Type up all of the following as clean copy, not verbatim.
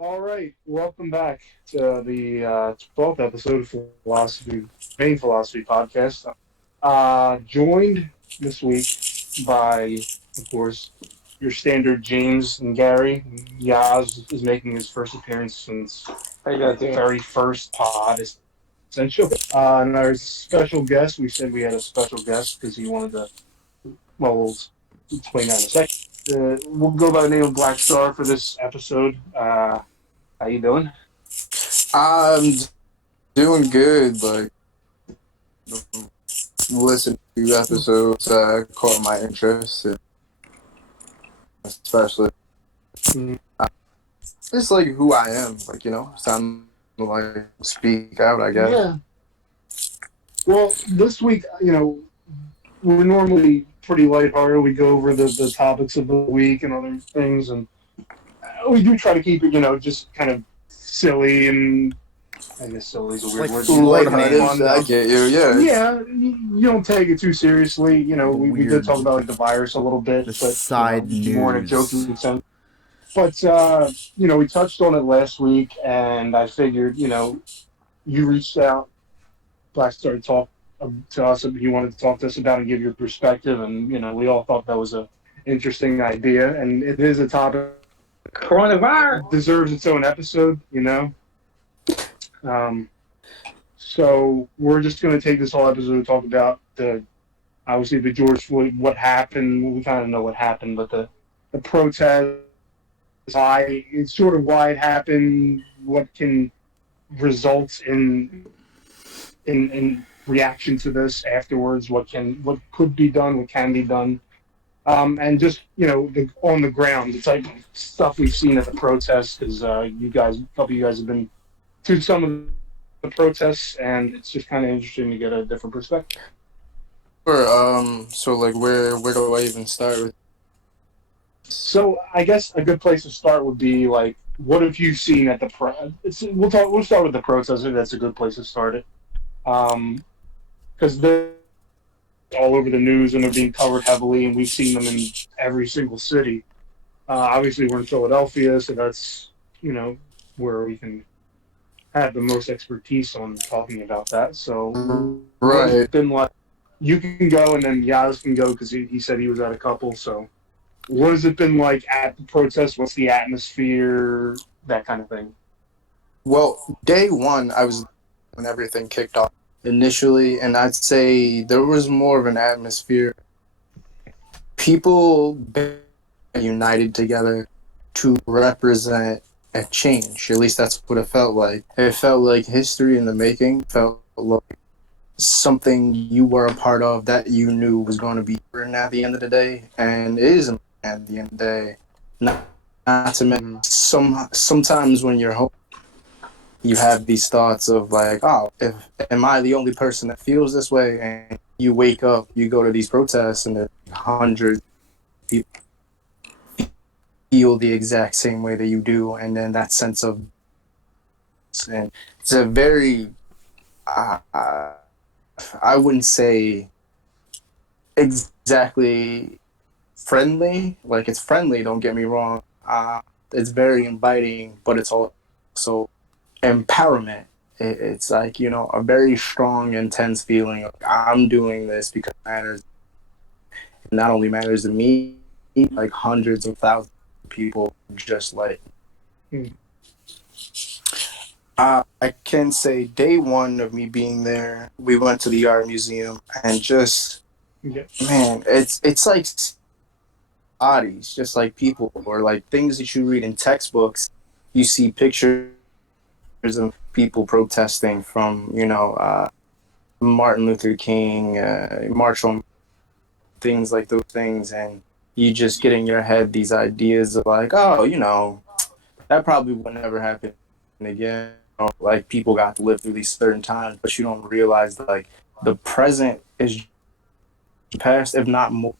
All right, welcome back to the 12th episode of Main Philosophy Podcast. Joined this week by, of course, your standard James and Gary. Yaz is making his first appearance since How you the guys doing? very first pod, essentially. And our special guest, we said we had a special guest because he wanted to, well, we'll explain that in a second. We'll go by the name of Black Star for this episode. How you doing? I'm doing good. Listen to episodes caught my interest, and especially Mm, it's like who I am. It's time to speak out. I guess. Yeah. Well, this week, we're normally pretty lighthearted. We go over the topics of the week and other things, and we do try to keep it, just kind of silly and I guess silly is a weird word. Lighthearted. Fun. I get you. Yeah. Yeah, you don't take it too seriously. We did talk about the virus a little bit, The but side more in a news. joking sense. But we touched on it last week, and I figured, you reached out, Black started talk to us. You wanted to talk to us about and give your perspective, and we all thought that was a interesting idea, and it is a topic Coronavirus. deserves its own episode. Um, so we're just going to take this whole episode to talk about obviously the George Floyd, what happened. We kind of know what happened, but the protest, why it happened, what can result in reaction to this afterwards, what could be done, what can be done, and just on the ground, the type of stuff we've seen at the protests. Because a couple of you guys have been to some of the protests, and it's just kind of interesting to get a different perspective. Sure. Where do I even start with? So I guess a good place to start would be what have you seen at the we'll start with the protests. I think that's a good place to start it, because they're all over the news and they're being covered heavily, and we've seen them in every single city. Obviously, we're in Philadelphia, so that's where we can have the most expertise on talking about that. So, Right. it's been like you can go, and then Yaz can go because he said he was at a couple. So, what has it been like at the protest? What's the atmosphere? That kind of thing. Well, day one, I was when everything kicked off initially, and I'd say there was more of an atmosphere. People united together to represent a change. At least that's what it felt like. It felt like history in the making. It felt like something you were a part of that you knew was going to be written at the end of the day, and it is at the end of the day. Not to mention, sometimes when you're home, you have these thoughts of am I the only person that feels this way? And you wake up, you go to these protests, and there's hundreds of people feel the exact same way that you do, and then that sense of, and it's a very, I wouldn't say exactly friendly. It's friendly, don't get me wrong. It's very inviting, but it's also empowerment. It's a very strong, intense feeling of I'm doing this because it matters. It not only matters to me, like hundreds of thousands of people just like. I can say day one of me being there, we went to the art museum and just, man, it's like bodies, just like people, or like things that you read in textbooks. You see pictures of people protesting from, Martin Luther King, March on, things like those things, and you just get in your head these ideas of that probably would never happen again. Like people got to live through these certain times, but you don't realize the present is past, if not more,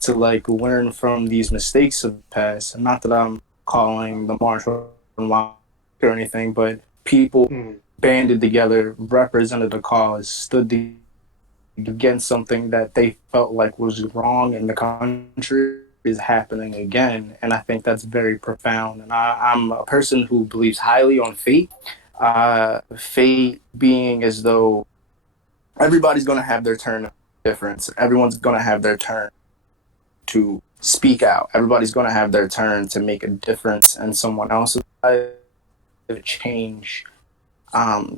to learn from these mistakes of the past. Not that I'm calling the march on or anything, but people banded together, represented a cause, stood against something that they felt like was wrong in the country, is happening again. And I think that's very profound. And I'm a person who believes highly on fate. Fate being as though everybody's going to have their turn of difference. Everyone's going to have their turn to speak out. Everybody's going to have their turn to make a difference in someone else's life, change,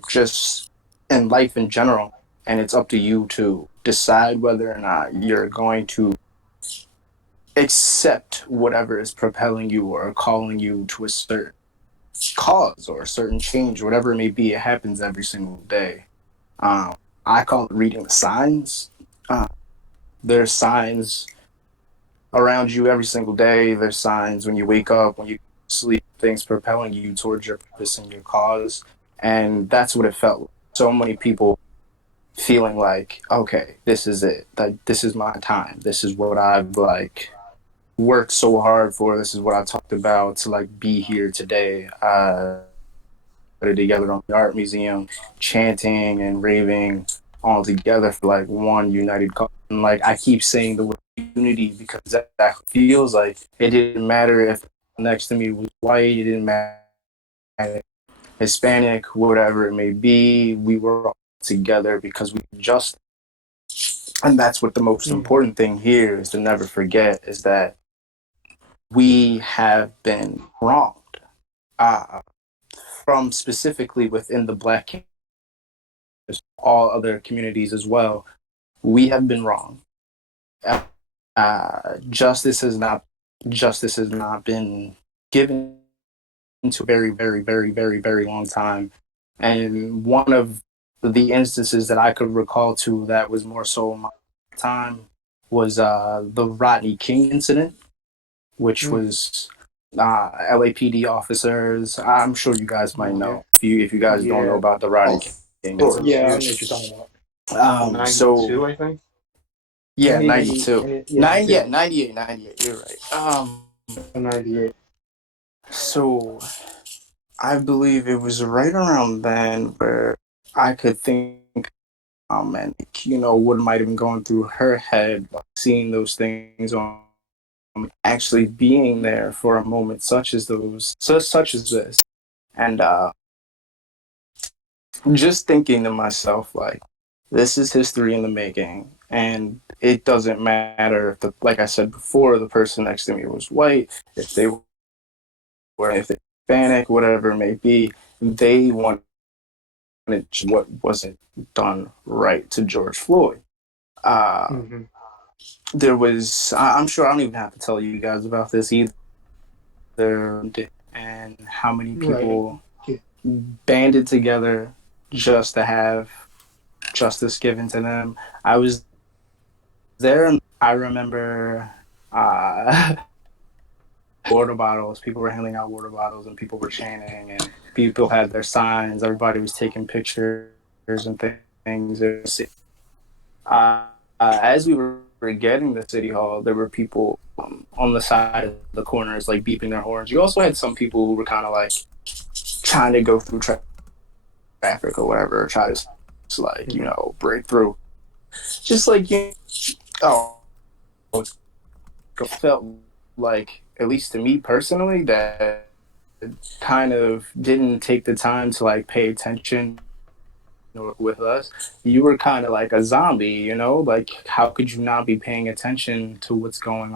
just in life in general. And it's up to you to decide whether or not you're going to accept whatever is propelling you or calling you to a certain cause or a certain change, whatever it may be. It happens every single day. I call it reading the signs. Uh, there's signs around you every single day. There's signs when you wake up, when you sleep, things propelling you towards your purpose and your cause. And that's what it felt like. So many people feeling like, okay, this is it. Like, this is my time. This is what I've like worked so hard for. This is what I talked about to like be here today. Put it together on the art museum, chanting and raving all together for like one united cause. And like I keep saying the word unity because that feels like it didn't matter if next to me was white, it didn't matter Hispanic, whatever it may be. We were all together because we were just. And that's what the most important thing here is to never forget is that we have been wronged. From specifically within the Black community, all other communities as well, we have been wrong. Justice has not been given to a very, very, very, very, very long time. And one of the instances that I could recall to that was more so in my time was the Rodney King incident, which was LAPD officers. I'm sure you guys might know. If you guys don't know about the Rodney King incident. Yeah, I know what you're talking about. 92, I think. Yeah, 92. Yeah, 98. You're right. 98. So I believe it was right around then where I could think, and what might have been going through her head, like, seeing those things on, actually being there for a moment such as this, and just thinking to myself like, this is history in the making, and it doesn't matter if like I said before, the person next to me was white, if they were Hispanic, whatever it may be, they wanted what wasn't done right to George Floyd. There was, I'm sure I don't even have to tell you guys about this either, and how many people banded together just to have justice given to them. I was there, and I remember water bottles. People were handing out water bottles, and people were chanting, and people had their signs. Everybody was taking pictures and things. As we were getting to City Hall, there were people on the side of the corners, like beeping their horns. You also had some people who were kind of like trying to go through traffic or whatever, try to like break through. Just like felt like, at least to me personally, that kind of didn't take the time to like pay attention with us. You were kind of like a zombie, like how could you not be paying attention to what's going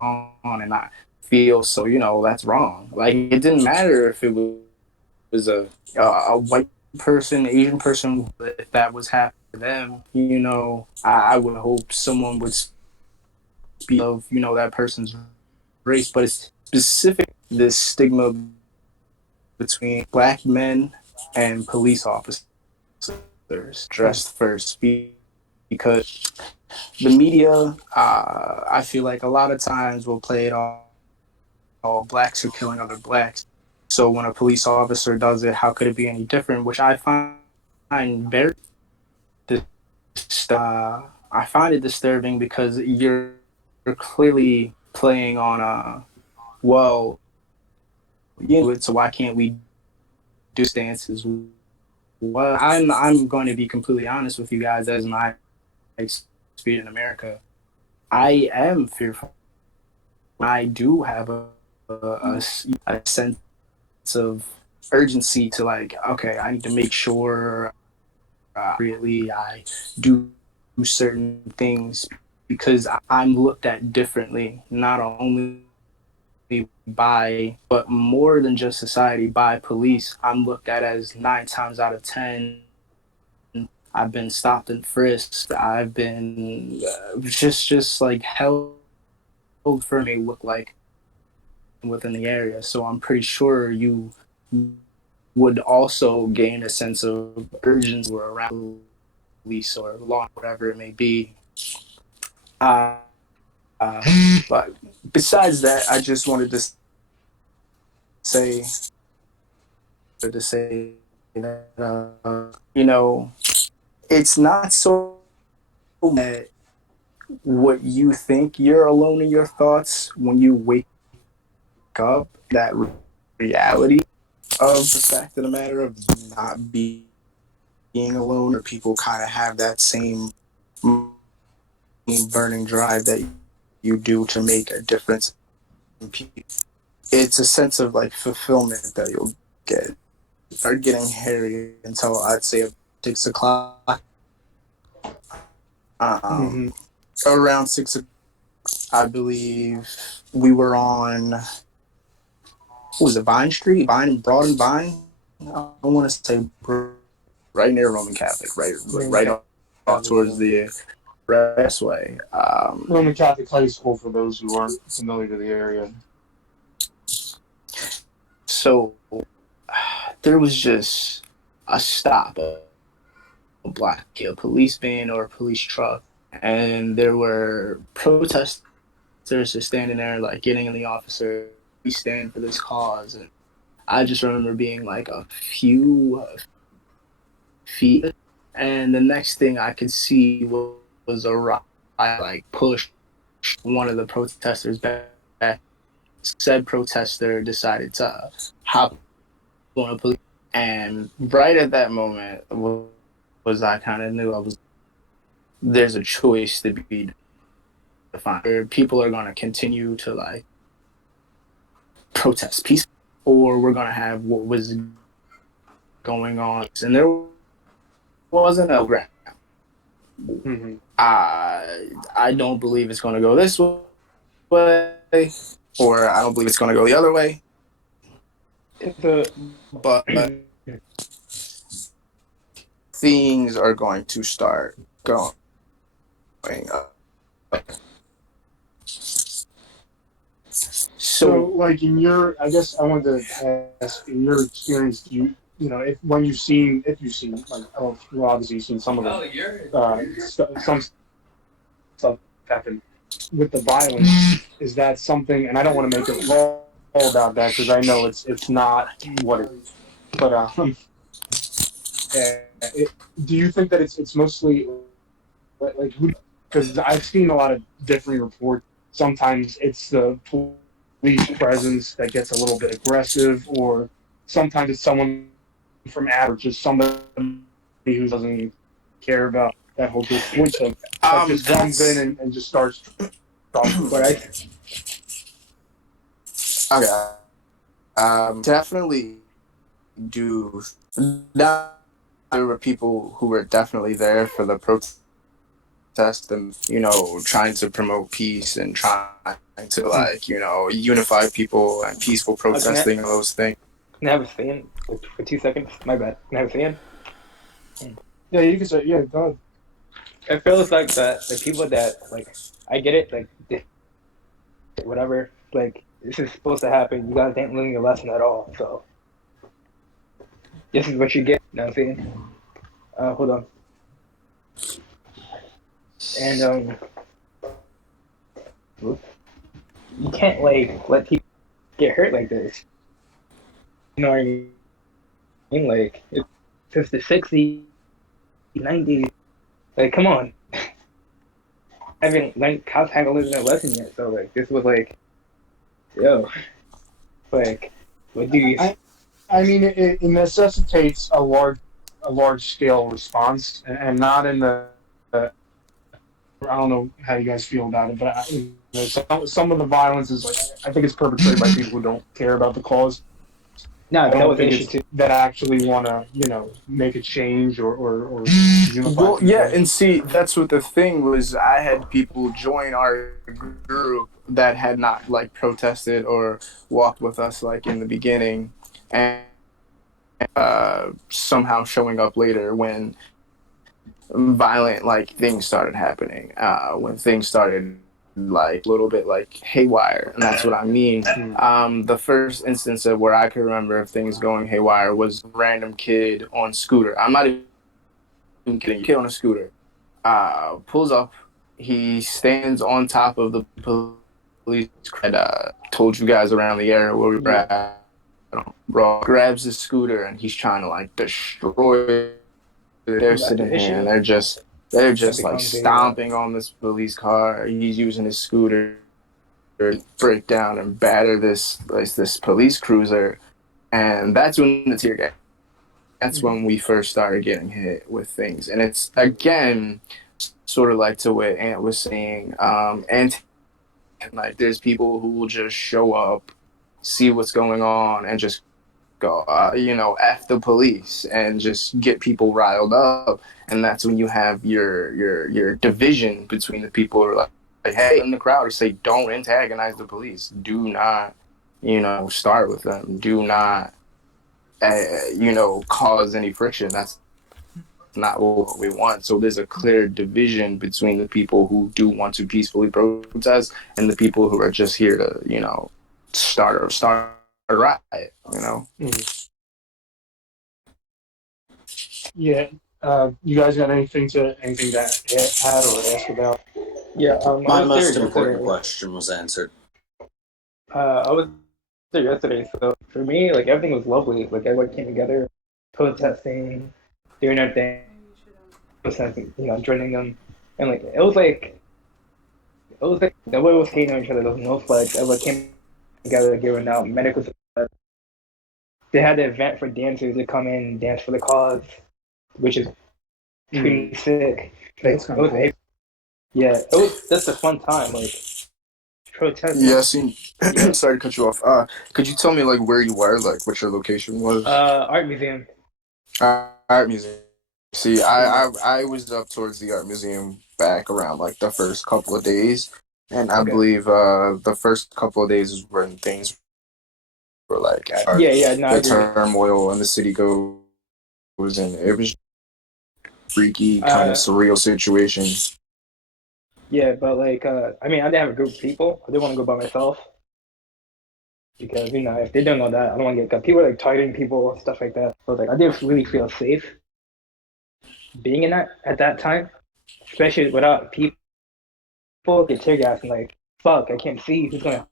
on and not feel so, that's wrong. Like it didn't matter if it was a white person, Asian person, if that was happening to them, I would hope someone would speak of, that person's race, but it's specific, this stigma between Black men and police officers dressed first, because the media, I feel like a lot of times will play it all blacks are killing other blacks. So when a police officer does it, how could it be any different? Which I find very, I find it disturbing because you're clearly playing on so why can't we do stances? Well, I'm going to be completely honest with you guys, as my experience in America, I am fearful I do have a sense of urgency to like, okay, I need to make sure really I do certain things because I'm looked at differently, not only by, but more than just society, by police. I'm looked at as 9 times out of 10. I've been stopped and frisked. I've been just like held for me look like within the area. So I'm pretty sure you would also gain a sense of urgency around police or law, whatever it may be. Uh, but besides that, I just wanted say that it's not so that what you think you're alone in your thoughts when you wake up. That reality of the fact of the matter of not being alone, or people kind of have that same burning drive that you do to make a difference in people. It's a sense of like fulfillment that you'll get. Start getting hairy until I'd say 6 o'clock. Around 6 o'clock, I believe we were on, what was it, Vine Street? Broad and Vine? I want to say right near Roman Catholic, right off towards the Restway. Roman Catholic High School, for those who aren't familiar to the area. So there was just a stop, a black police van or a police truck, and there were protesters just standing there, like getting in the officer. We stand for this cause, and I just remember being like a few feet, and the next thing I could see was a riot, like push one of the protesters back. Said protester decided to hop on a police, and right at that moment was I kind of knew there's a choice to be defined. People are going to continue to like protest peacefully, or we're going to have what was going on, and there wasn't a ground. Mm-hmm. I don't believe it's going to go this way, or I don't believe it's going to go the other way. But things are going to start going up. So, like in your, I guess I wanted to ask, in your experience, do you know, if you've seen, like, well, obviously you've seen some of it, some stuff happen with the violence. Is that something? And I don't want to make it all about that because I know it's not what it is. But do you think that it's mostly like who? Because I've seen a lot of differing reports. Sometimes it's the police presence that gets a little bit aggressive, or sometimes it's someone from average, just somebody who doesn't care about that whole situation. That just comes in and just starts talking. But definitely do. There were people who were definitely there for the protest and, trying to promote peace and trying to, like, unify people and peaceful protesting and those things. Can I have a fan for 2 seconds? My bad. Can I have a fan? Yeah, you can say, yeah, go ahead. It feels like that the people that, like, I get it, like, whatever, like, this is supposed to happen. You guys ain't learning a lesson at all, so this is what you get. You know what I'm saying? Hold on. And, you can't, like, let people get hurt like this. You know what I mean? Like, since the 60s, 90s, like, come on. Cops haven't learned that lesson yet, so, like, this was, like, yo, like, what do you... I mean, it necessitates a large scale response, and not in the I don't know how you guys feel about it, but some of the violence is like I think it's perpetrated by people who don't care about the cause. No, I that don't was the think issue it's too. that actually want to make a change or unify Well, yeah, people. and see, that's what the thing was. I had people join our group that had not like protested or walked with us like in the beginning, and somehow showing up later when violent like things started happening. When things started like a little bit like haywire, and that's what I mean. The first instance of where I can remember of things going haywire was a random kid on scooter. I'm not even kidding. Kid on a scooter pulls up. He stands on top of the police. And, told you guys around the area where we were at. Bro grabs his scooter and he's trying to like destroy. They're That's sitting the here and issue. they're That just like becomes a stomping on this police car. He's using his scooter to break down and batter this police cruiser, and that's when the tear gas. That's when we first started getting hit with things, and it's again sort of like to what Ant was saying, and like there's people who will just show up, see what's going on, and just go, F the police and just get people riled up. And that's when you have your division between the people who are like, hey, in the crowd, or say, don't antagonize the police. Do not, start with them. Do not, cause any friction. That's not what we want. So there's a clear division between the people who do want to peacefully protest and the people who are just here to, start a riot, Yeah. You guys got anything to add or ask about? yeah. My most important question was answered. I was there yesterday, so for me, like everything was lovely. Like everyone came together, protesting, doing their thing, protesting, joining them, and like it was like nobody was hating on each other. There was no flags. Everyone came together, giving out medical support. They had the event for dancers to come in and dance for the cause, which is pretty sick. Like, That's kind of cool. Yeah, it was just a fun time. Like protesting. Yeah, sorry to cut you off. Could you tell me like where you were, like what your location was? Art museum. Art museum. See, I was up towards the art museum back around like the first couple of days, and I believe the first couple of days is when things were like at the turmoil and the city goes, and it was freaky kind of surreal situation. Yeah, but like, I mean, I didn't have a group of people. I didn't want to go by myself because if they don't know that, I don't want to get cut. People are like targeting people and stuff like that. So like, I didn't really feel safe being in that at that time, especially without people get tear gas and like, fuck, I can't see who's gonna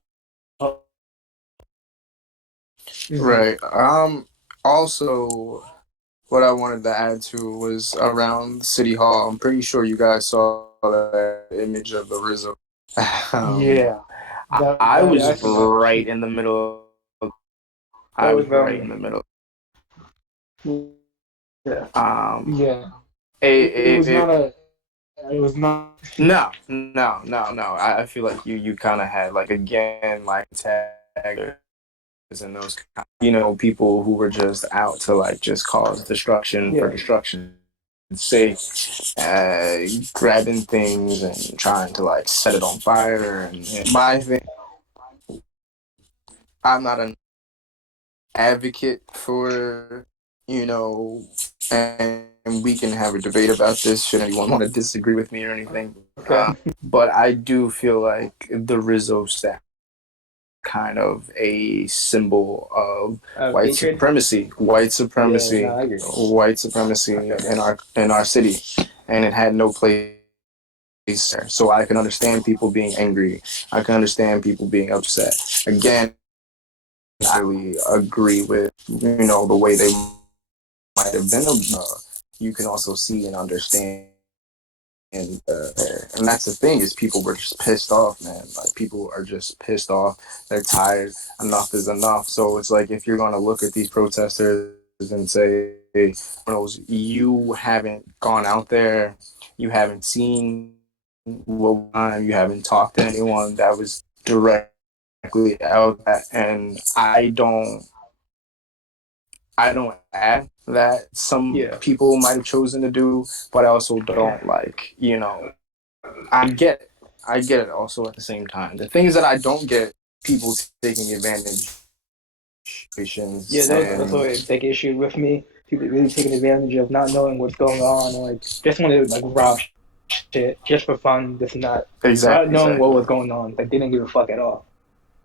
help. Right. Also, what I wanted to add to was around City Hall. I'm pretty sure you guys saw that image of the Rizzo. Yeah. I was right in the middle. I was right in the middle. Yeah. Yeah. It was not. No. I feel like you kind of had like again like taggers and those people who were just out to like just cause destruction for destruction's sake, grabbing things and trying to like set it on fire. And my thing, I'm not an advocate for and we can have a debate about this should anyone want to disagree with me or anything. But I do feel like the Rizzo staff kind of a symbol of white supremacy in our city, and it had no place there. So I can understand people being angry. I can understand people being upset. Again, I really agree with the way they might have been. You can also see and understand. And that's the thing is people were just pissed off, man. Like people are just pissed off. They're tired. Enough is enough. So it's like if you're gonna look at these protesters and say, hey, you haven't gone out there, you haven't seen what time you haven't talked to anyone that was directly out that, and I don't add that some Yeah. people might have chosen to do, but I also don't I get it also at the same time. The things that I don't get, people taking advantage situations. Yeah, that's always a big issue with me. People really taking advantage of not knowing what's going on, or like just want to like rob shit just for fun, this and that, without knowing what was going on. Like they didn't give a fuck at all.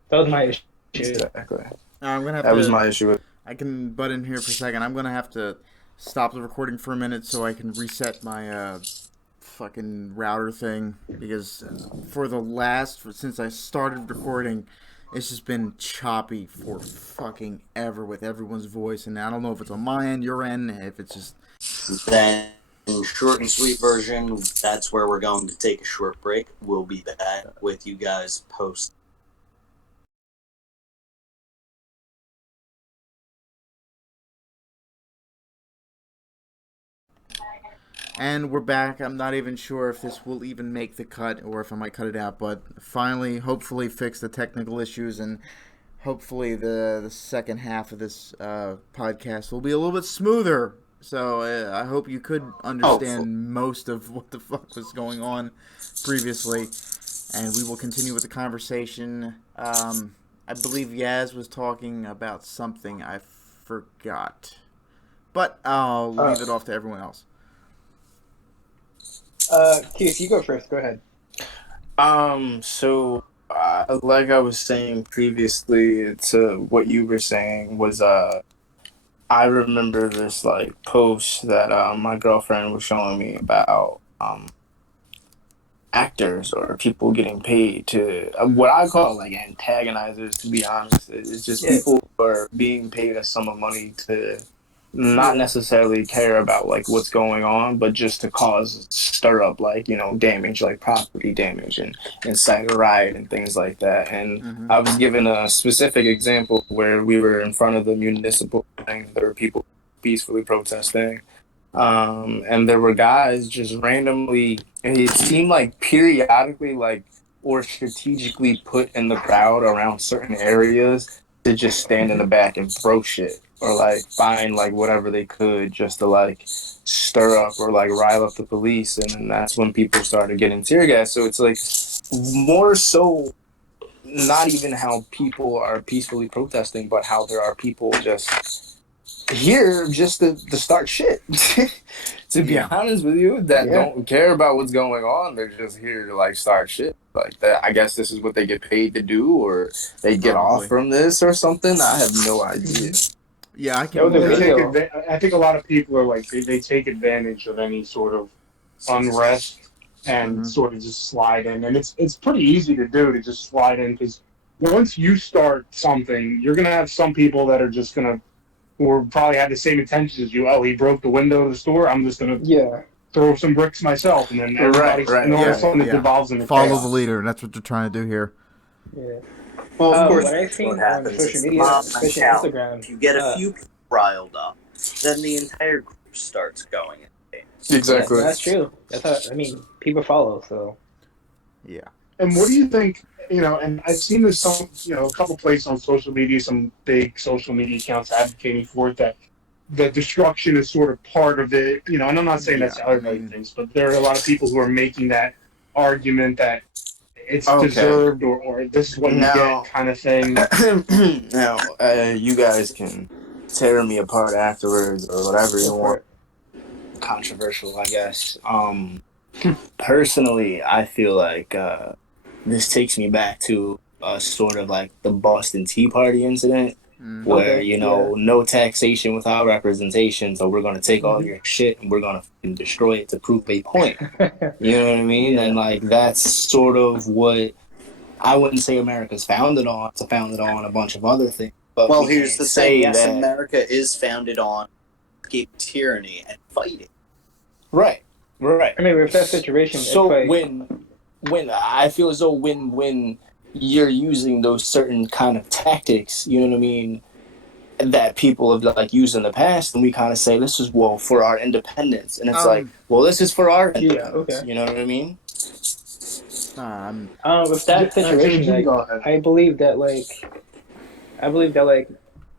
That was my issue. Exactly. I'm gonna have that was my issue. I can butt in here for a second. I'm gonna have to stop the recording for a minute so I can reset my fucking router thing, because since I started recording, it's just been choppy for fucking ever with everyone's voice, and I don't know if it's on my end, your end, if it's just... Then, short and sweet version, that's where we're going to take a short break. We'll be back with you guys post. And we're back. I'm not even sure if this will even make the cut or if I might cut it out, but finally, hopefully fix the technical issues, and hopefully the second half of this podcast will be a little bit smoother. So I hope you could understand most of what the fuck was going on previously, and we will continue with the conversation. I believe Yaz was talking about something I forgot, but I'll leave it off to everyone else. Keith, you go first. Go ahead. So, like I was saying previously to what you were saying was, I remember this, like, post that, my girlfriend was showing me about, actors or people getting paid to, what I call, like, antagonizers, to be honest. It's just people who are being paid a sum of money to not necessarily care about like what's going on, but just to stir up like damage, like property damage, and incite a riot and things like that. And I was given a specific example where we were in front of the municipal thing. There were people peacefully protesting, and there were guys just randomly, and it seemed like periodically, like, or strategically put in the crowd around certain areas to just stand in the back and throw shit, or like find like whatever they could just to like stir up or like rile up the police. And then that's when people started getting tear gas. So it's like more so not even how people are peacefully protesting, but how there are people just here just to start shit. To be honest with you, that don't care about what's going on. They're just here to like start shit like that. I guess this is what they get paid to do, or they get off from this or something. I have no idea. Yeah, I think a lot of people are like they take advantage of any sort of unrest and sort of just slide in, and it's pretty easy to do, to just slide in, because once you start something, you're gonna have some people that are just gonna, or probably have the same intentions as you. Oh, he broke the window of the store, I'm just gonna throw some bricks myself, and then everybody, and all of a sudden it devolves into follow chaos. the leader. That's what they're trying to do here. Yeah. Well, of course, what I've seen what happens on social is media, especially Instagram, if you get a few people riled up, then the entire group starts going. Exactly. Yeah, that's true. That's how, I mean, people follow, so. Yeah. And what do you think, and I've seen this a couple places on social media, some big social media accounts advocating for it, that the destruction is sort of part of it, and I'm not saying that's how everybody thinks, but there are a lot of people who are making that argument that it's deserved, or this is what you get kind of thing. Now, you guys can tear me apart afterwards or whatever you want. Controversial, I guess. Personally, I feel like this takes me back to sort of like the Boston Tea Party incident, where no taxation without representation, so we're going to take all your shit and we're going to destroy it to prove a point. You know what I mean? And like that's sort of what I wouldn't say America's founded on. It's founded on a bunch of other things. But well, here's the thing: yes, America is founded on tyranny and fighting. Right. I mean, with that situation, so it's like, when I feel as though when you're using those certain kind of tactics, you know what I mean, that people have like used in the past, and we kind of say this is for our independence, and it's like, well, this is for our independence. You know what I mean? With that situation, James, you like, go ahead. I believe that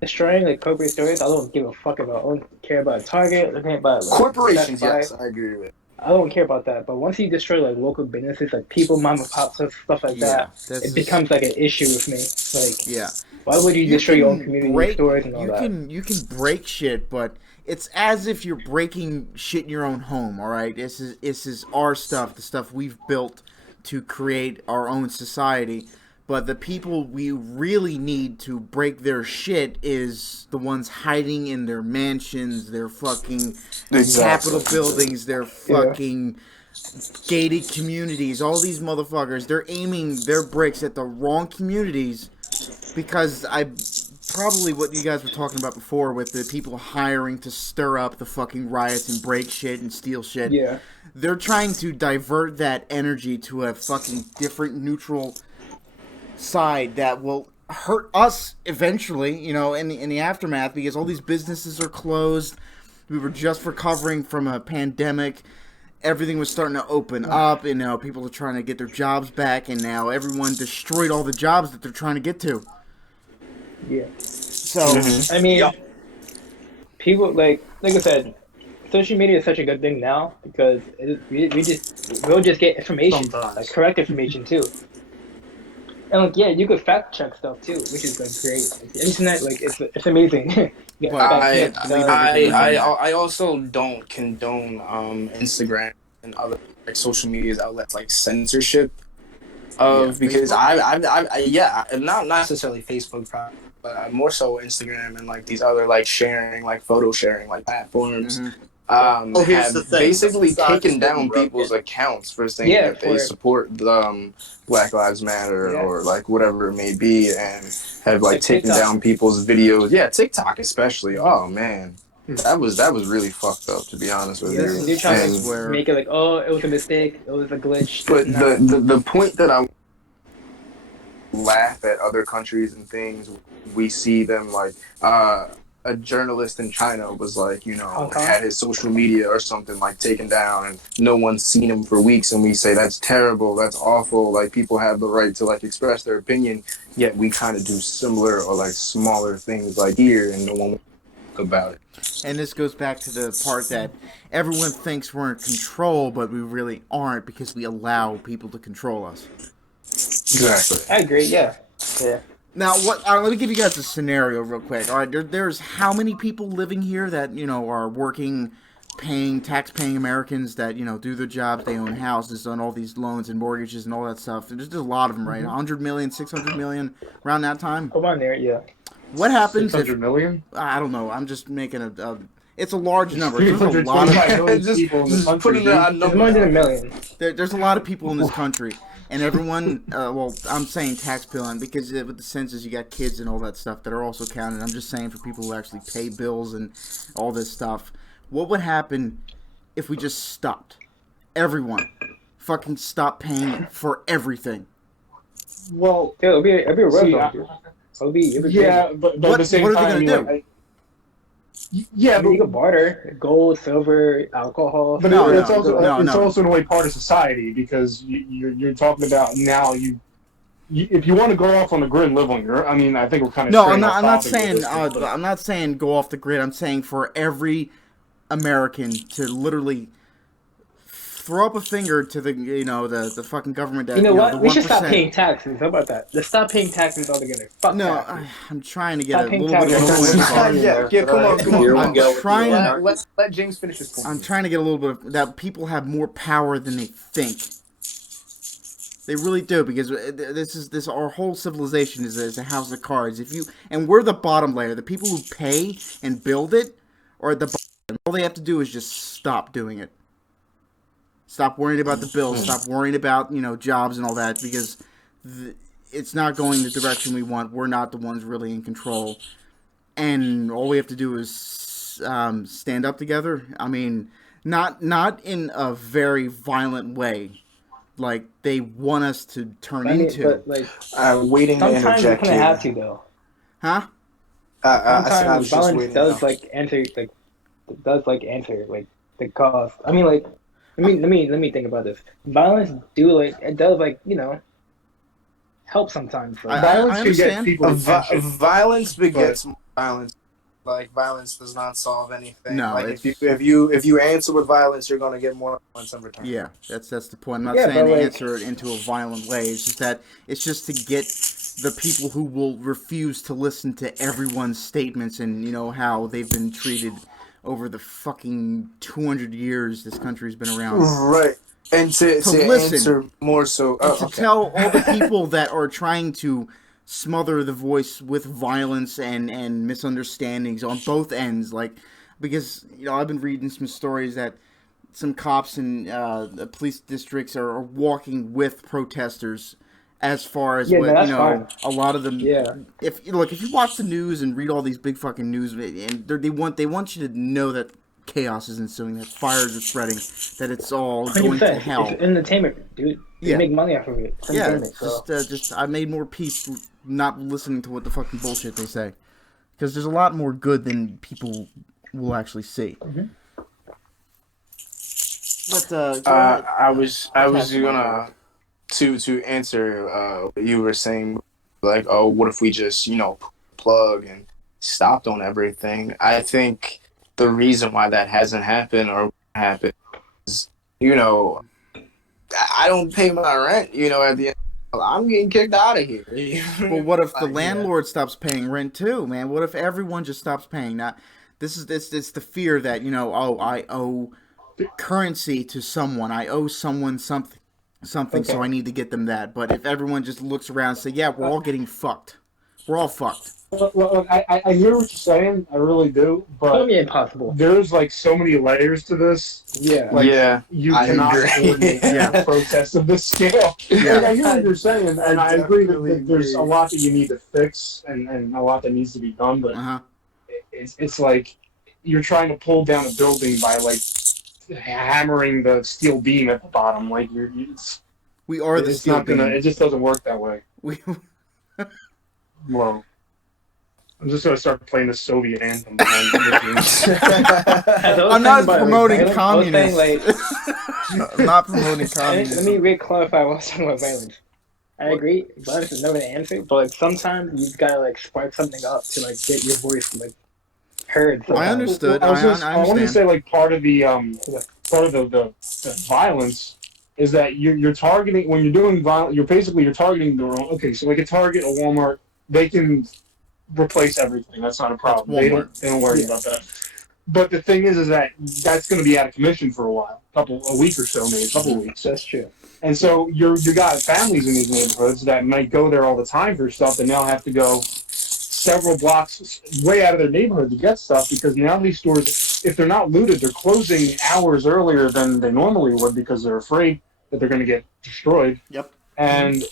destroying like corporate stores, I don't give a fuck about. I don't care about Target. I don't care about like, Corporations, Best Buy. yes, I agree with. I don't care about that. But once you destroy like local businesses, like people, mom and pop stuff like that, it becomes like an issue with me. Like, yeah. why would you destroy your own community stores and all that? You can break shit, but it's as if you're breaking shit in your own home. All right, this is our stuff, the stuff we've built to create our own society. But the people we really need to break their shit is the ones hiding in their mansions, their fucking Capitol buildings, their fucking gated communities. All these motherfuckers, they're aiming their bricks at the wrong communities because probably what you guys were talking about before with the people hiring to stir up the fucking riots and break shit and steal shit. Yeah. They're trying to divert that energy to a fucking different neutral side that will hurt us eventually, you know, in the aftermath, because all these businesses are closed. We were just recovering from a pandemic. Everything was starting to open up, and now people are trying to get their jobs back, and now everyone destroyed all the jobs that they're trying to get to. Yeah. So, I mean, people like I said, social media is such a good thing now because we'll just get information, like correct information too. And like, yeah, you could fact check stuff too, which is like great. Like, the internet, like it's amazing. I also don't condone Instagram and other like social media outlets like censorship because not necessarily Facebook probably, but more so Instagram and like these other like sharing like photo sharing like platforms. Have basically taken down people's accounts for saying that they support Black Lives Matter or like whatever it may be, and have like taken down people's videos. Yeah, TikTok especially. Oh man, that was really fucked up, to be honest with you. They're trying to make it like, oh, it was a mistake, it was a glitch. But the point that I laugh at other countries and things, we see them like a journalist in China was like, you know, had his social media or something like taken down and no one's seen him for weeks, and we say that's terrible, that's awful, like people have the right to like express their opinion, yet we kind of do similar or like smaller things like here and no one will talk about it. And this goes back to the part that everyone thinks we're in control, but we really aren't because we allow people to control us. Exactly. I agree, yeah. Now, let me give you guys a scenario real quick. All right, there's how many people living here that, you know, are working, tax-paying Americans that, you know, do their jobs, they own houses, own all these loans and mortgages and all that stuff. There's just a lot of them, right? 100 million, 600 million, around that time? Around there, yeah. What happens 600 million? I don't know. I'm just making it's a large number. There's a lot of people in the country. Putting There's more than a million. There's a lot of people in this country. And everyone, well, I'm saying tax-paying because with the census, you got kids and all that stuff that are also counted. I'm just saying for people who actually pay bills and all this stuff. What would happen if we just stopped? Everyone fucking stop paying for everything. Well, it'll be a road. But at the same what are time, they going to do? But you can barter gold, silver, alcohol. But it's also in a way part of society because you're talking about now if you want to go off on the grid and live on your, I mean, I think we're kind of I'm not saying go off the grid. I'm saying for every American to literally throw up a finger to the fucking government. That, you know what? The we should stop paying taxes. How about that? Let's stop paying taxes altogether. Fuck taxes. I'm trying to get stop a little bit of come on. I'm trying. Let James finish his point. I'm trying to get a little bit of that. People have more power than they think. They really do, because our whole civilization is a house of cards. And we're the bottom layer. The people who pay and build it are at the bottom. All they have to do is just stop doing it. Stop worrying about the bills. Stop worrying about, jobs and all that, because it's not going the direction we want. We're not the ones really in control. And all we have to do is stand up together. I mean, not in a very violent way, like they want us to turn into. But I'm waiting to interject. Sometimes you kind of have to, though. Huh? Sometimes violence does answer the cost. I mean, let me think about this. Violence does help sometimes. Like, Violence can get understand. people's attention. Violence But begets more violence. Like violence does not solve anything. No, like it's- if you answer with violence, you're gonna get more violence in return. Yeah, that's the point. I'm not Yeah, saying but, to like- answer it into a violent way. It's just that it's just to get the people who will refuse to listen to everyone's statements and how they've been treated over the fucking 200 years this country's been around. Right. And to listen. answer more so, And to tell all the people that are trying to smother the voice with violence and misunderstandings on both ends, because I've been reading some stories that some cops in the police districts are walking with protesters as far as that's fine. a lot of them. Yeah. If you watch the news and read all these big fucking news, and they want you to know that chaos is ensuing, that fires are spreading, that it's all going to hell. It's entertainment, dude. They make money off of it. It's entertainment. Just I made more peace not listening to what the fucking bullshit they say, because there's a lot more good than people will actually see. Mm-hmm. But I was gonna to answer what you were saying, like, oh, what if we just plug and stopped on everything? I think the reason why that hasn't happened or happened is, I don't pay my rent. At the end, I'm getting kicked out of here. Well, what if the landlord stops paying rent too, man? What if everyone just stops paying? Now, it's the fear that I owe currency to someone. I owe someone something, okay, so I need to get them that. But if everyone just looks around and say, yeah, we're all getting fucked. We're all fucked. Look, I hear what you're saying. I really do. But impossible. There's so many layers to this. Yeah. You I cannot agree. coordinate a protest of this scale. Yeah. I hear what you're saying, and I agree that there's agree. a lot that you need to fix and a lot that needs to be done. But it's like you're trying to pull down a building by hammering the steel beam at the bottom. We are the steel beam. It just doesn't work that way. Well, I'm just gonna start playing the Soviet anthem behind the I'm not promoting communism. I'm not promoting Let communism. me re-clarify what I was talking about violence. I agree, violence is never the answer, but sometimes you gotta spark something up to get your voice heard. I understood. I wanted to understand. say part of the violence is that you're targeting when you're doing violence. You're targeting the wrong. Okay, so a Target, a Walmart, they can replace everything. That's not a problem. They don't worry about that. But the thing is that that's going to be out of commission for a while, a week or so, maybe a couple of weeks. That's true. And so you got families in these neighborhoods that might go there all the time for stuff, and now have to go several blocks way out of their neighborhood to get stuff, because now these stores, if they're not looted, they're closing hours earlier than they normally would because they're afraid that they're going to get destroyed. Yep. And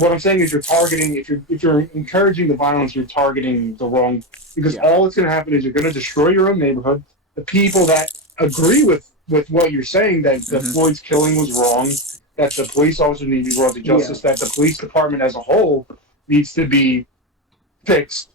what I'm saying is, you're targeting. If you're encouraging the violence, you're targeting the wrong. Because all that's going to happen is you're going to destroy your own neighborhood. The people that agree with what you're saying, that Floyd's killing was wrong, that the police officers need to be brought to justice, that the police department as a whole needs to be fixed,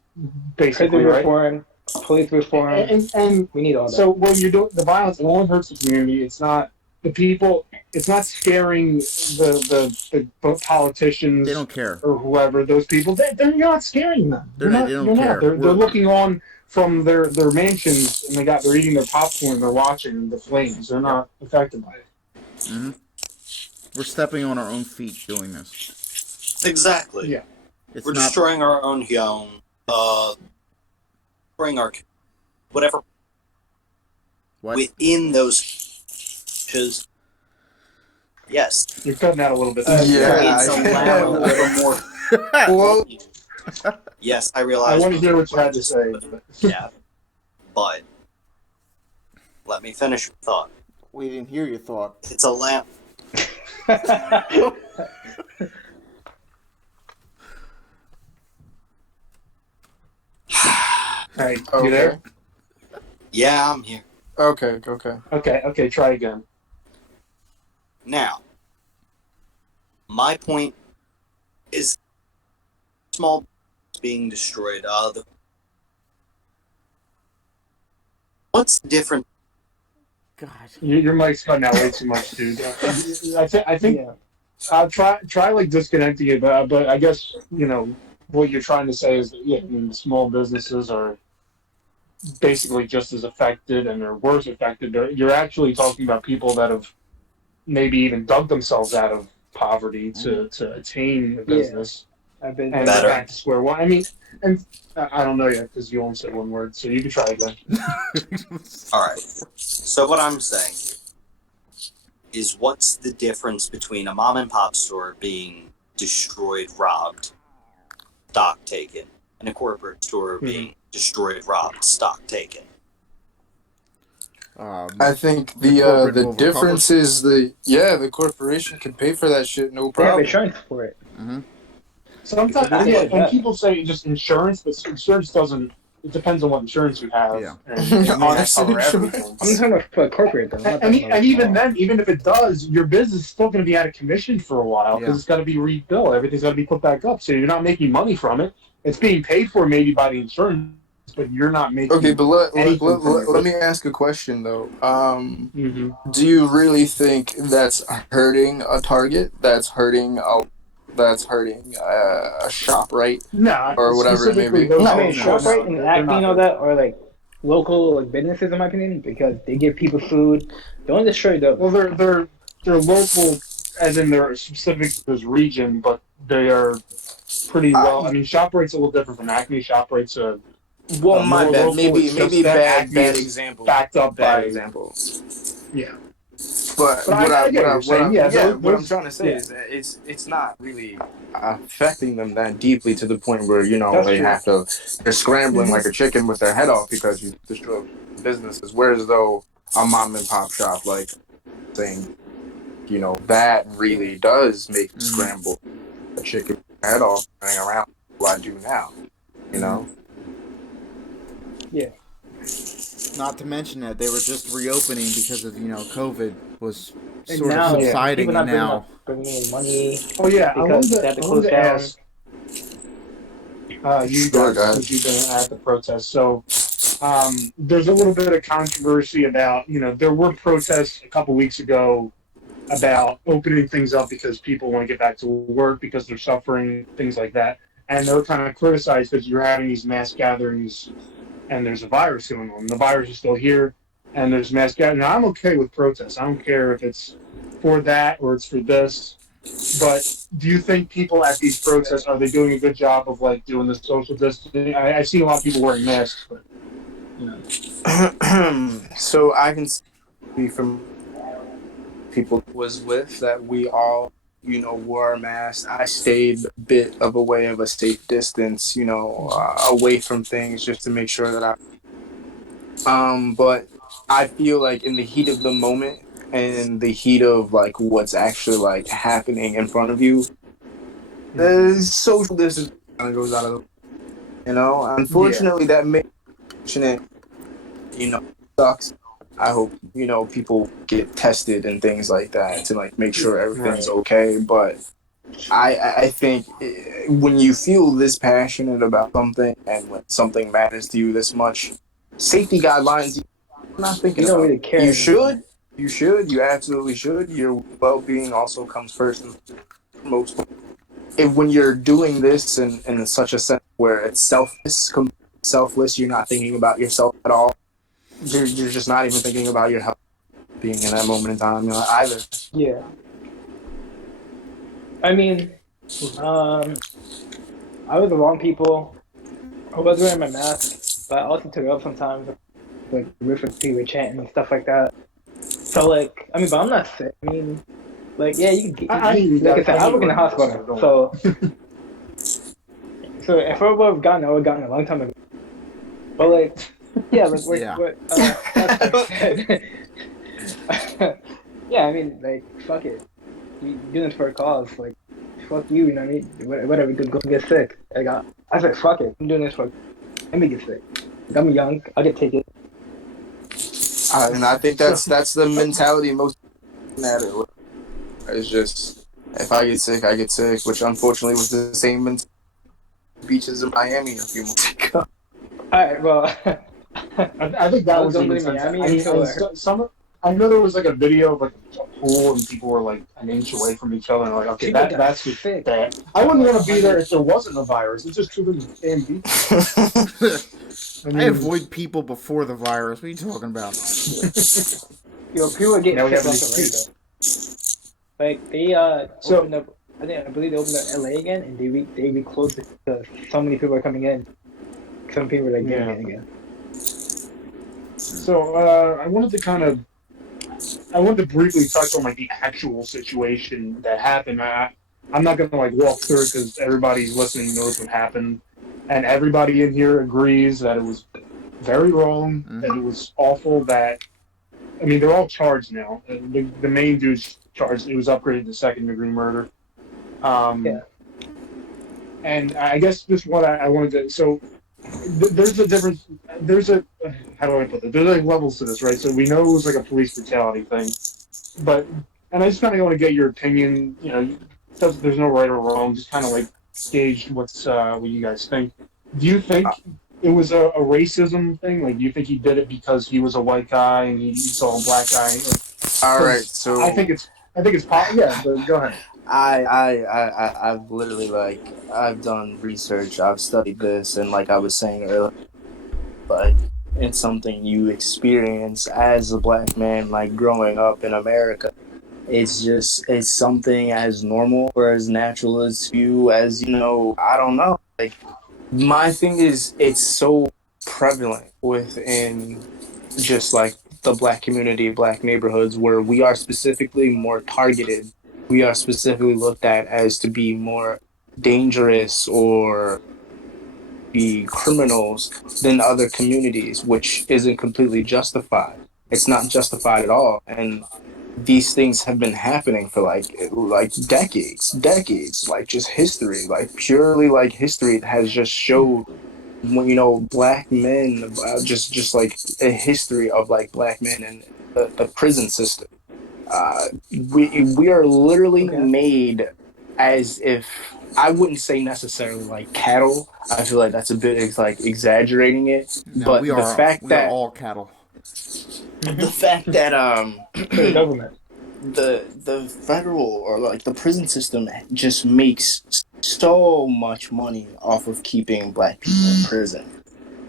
basically, Prison right? reform, police reform, and we need all that. So when you're doing the violence, it only hurts the community. It's not the people. It's not scaring the politicians. They don't care. Or whoever, those people. You're not scaring them. They don't care. They're looking on from their mansions, and they're eating their popcorn. They're watching the flames. They're not affected by it. Mm-hmm. We're stepping on our own feet doing this. Exactly. Yeah. We're destroying our own home, destroying our whatever within those. Because yes, you're cutting out a little bit. It's allowing a little more. Well, yes, I realize. I want to hear what you had to say. Yeah, but let me finish your thought. We didn't hear your thought. It's a lamp. Hey, you there? Yeah, I'm here. Okay. Okay, try again. Now, my point is small being destroyed. What's different God. Your mic's cutting out way too much, dude. I think Yeah. try like disconnecting it, but I guess what you're trying to say is that small businesses are basically just as affected and they're worse affected. You're actually talking about people that have maybe even dug themselves out of poverty to attain a business I've been and Better. back to square one. I mean, and I don't know yet because you only said one word, so you can try again. All right. So what I'm saying is, what's the difference between a mom and pop store being destroyed, robbed, stock taken, and a corporate store being destroyed, robbed, stock taken? I think the corporate the will difference recover. is the corporation can pay for that shit, no They have problem. insurance for it. Mm-hmm. Sometimes, Because yeah, it's and bad. people say just insurance, but insurance doesn't. It depends on what insurance you have. Yeah. And it may not Honestly, cover insurance. everything. I'm talking about for corporate though. I'm not And, talking about even small. then, even if it does, your business is still going to be out of commission for a while because Yeah. it's got to be rebuilt. Everything's got to be put back up. So you're not making money from it. It's being paid for maybe by the insurance, but you're not making Okay, but anything from it. let me ask a question though. Mm-hmm. Do you really think that's hurting a Target? That's hurting a shop, right? No, Or whatever it may specifically be. those. I mean, no, ShopRite and they're Acme not and all good. that are like local like businesses in my opinion because they give people food. Don't destroy those. Well, they're local, as in they're specific to this region, but they are pretty well. I mean, ShopRite's a little different from Acme. ShopRite's Well, my more bad. local. Maybe It's just that bad Acme is example. backed up Bad by example. yeah. But But I get what you're saying. what I'm trying to say is that it's not really affecting them that deeply to the point where That's they true. they're scrambling like a chicken with their head off because you destroy businesses. Whereas though a mom and pop shop, like saying, that really does make them scramble a chicken with their head off running around what I do now. Yeah. Not to mention that they were just reopening because of COVID was And sort now of subsiding, people and not now bringing in money. Oh yeah, Because they have to I close wanted to down. ask you Sure, guys, guys. since you've been at the protest. So there's a little bit of controversy about there were protests a couple weeks ago about opening things up because people want to get back to work because they're suffering, things like that. And they're kind of criticized because you're having these mass gatherings and there's a virus going on. The virus is still here and there's mass gatherings. Now, I'm okay with protests. I don't care if it's for that or it's for this. But do you think people at these protests, are they doing a good job of doing the social distancing? I see a lot of people wearing masks, but So I can see from people was with that we all wore masks. I stayed a bit of a way of a safe distance, away from things just to make sure that but I feel like in the heat of the moment and the heat of what's actually happening in front of you, the social distance kind of goes out of the unfortunately that makes it sucks. I hope people get tested and things like that to make sure everything's okay. But I think when you feel this passionate about something and when something matters to you this much, safety guidelines you're not thinking You don't about. really care. You should. You absolutely should. Your well-being also comes first and foremost. When you're doing this in such a sense where it's selfless, you're not thinking about yourself at all. You're just not even thinking about your health being in that moment in time either. Yeah. I mean, I was around people. I was wearing my mask, but I also took it off sometimes, with people chanting and stuff like that. So but I'm not sick. I mean, yeah, you can. I work in the hospital, so if I would have gotten it, I would have gotten it a long time ago. But yeah, yeah, I mean, fuck it. You doing this for a cause, fuck you, you know what I mean? Whatever, go get sick. I said, fuck it, I'm doing this for. Let me get sick. I'm young, I can take it. And I think that's the mentality most matter. It's just if I get sick, I get sick, which unfortunately was the same mentality beaches in Miami a few months ago. Alright, well. I think that was going even to Miami I I know there was like a video of like a pool and people were like an inch away from each other and like, okay, People got that's just sick. bad. I wouldn't want to be there if there wasn't a virus. It's just too many damn people. I avoid people before the virus. What are you talking about? Yo, people are getting Now we sick have an left and right, excuse. though. Like, they So- opened up, I believe they opened up LA again, and they reclosed it because so many people are coming in. Some people are like getting in again. So I wanted to briefly touch on like the actual situation that happened. I'm not gonna like walk through it because everybody's listening knows what happened, and everybody in here agrees that it was very wrong, that it was awful. That I mean, they're all charged now. The main dude's charged. It was upgraded to second-degree murder. Yeah. And I guess just what I wanted to so. There's a difference. How do I put it? There's like levels to this, right? So we know it was like a police brutality thing, and I just kind of want to get your opinion. You know, there's no right or wrong. Just kind of like gauge what you guys think. Do you think it was a racism thing? Like, do you think he did it because he was a white guy and he saw a black guy? Like, All right, so I think it's yeah. But go ahead. I've literally I've done research, I've studied this, and like I was saying earlier, like it's something you experience as a black man, like growing up in America. It's something as normal or as natural as you as I don't know. Like my thing is it's so prevalent within just like the black community, black neighborhoods where we are specifically more targeted. We are specifically looked at as to be more dangerous or be criminals than other communities, which isn't completely justified. It's not justified at all. And these things have been happening for like decades, like just history, like purely like history has just showed when black men, just like a history of like black men and the prison system. We are literally made as if I wouldn't say necessarily like cattle. I feel like that's a bit like exaggerating it. No, but we the are fact that all cattle. the fact that The government. the federal or like the prison system just makes so much money off of keeping black people in prison,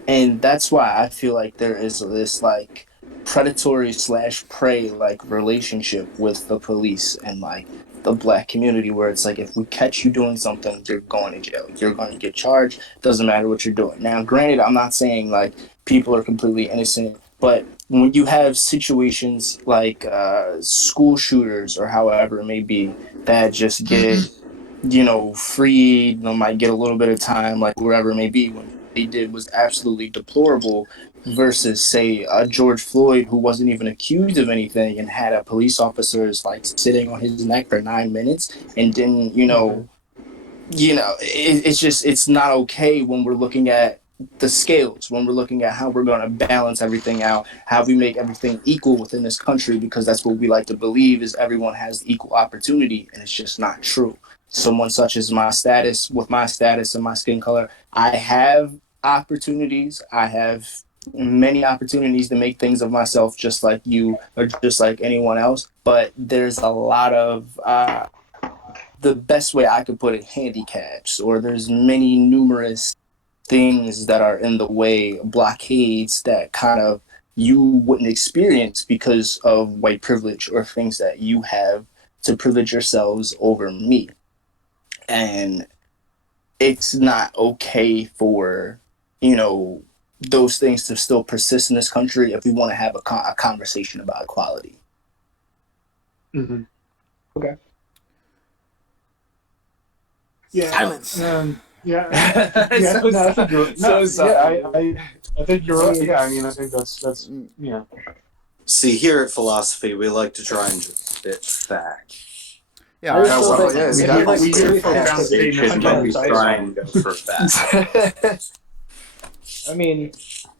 and that's why I feel like there is this like predatory / prey like relationship with the police and like the black community where it's like if we catch you doing something, you're going to jail, you're going to get charged, doesn't matter what you're doing. Now granted, I'm not saying like people are completely innocent, but when you have situations like school shooters or however it may be that just get freed, might get a little bit of time, like wherever it may be, when they did was absolutely deplorable versus say George Floyd, who wasn't even accused of anything and had a police officers like sitting on his neck for 9 minutes and didn't it's not okay when we're looking at the scales, when we're looking at how we're going to balance everything out, how we make everything equal within this country, because that's what we like to believe is everyone has equal opportunity, and it's just not true. Someone such as my status and my skin color, I have opportunities. I have many opportunities to make things of myself just like you or just like anyone else. But there's a lot of, the best way I could put it, handicaps, or there's many numerous things that are in the way, blockades that kind of you wouldn't experience because of white privilege or things that you have to privilege yourselves over me. And it's not okay for, those things to still persist in this country if we want to have a conversation about equality. Mm-hmm. Okay. Yeah. Silence. Yeah. Yeah. No, I think you're. No, I think you're right. Yeah. I mean, I think that's. Yeah. See, here at Philosophy, we like to try and just spit fact. Yeah, We hear profound statements. But we try and go for fact. I mean,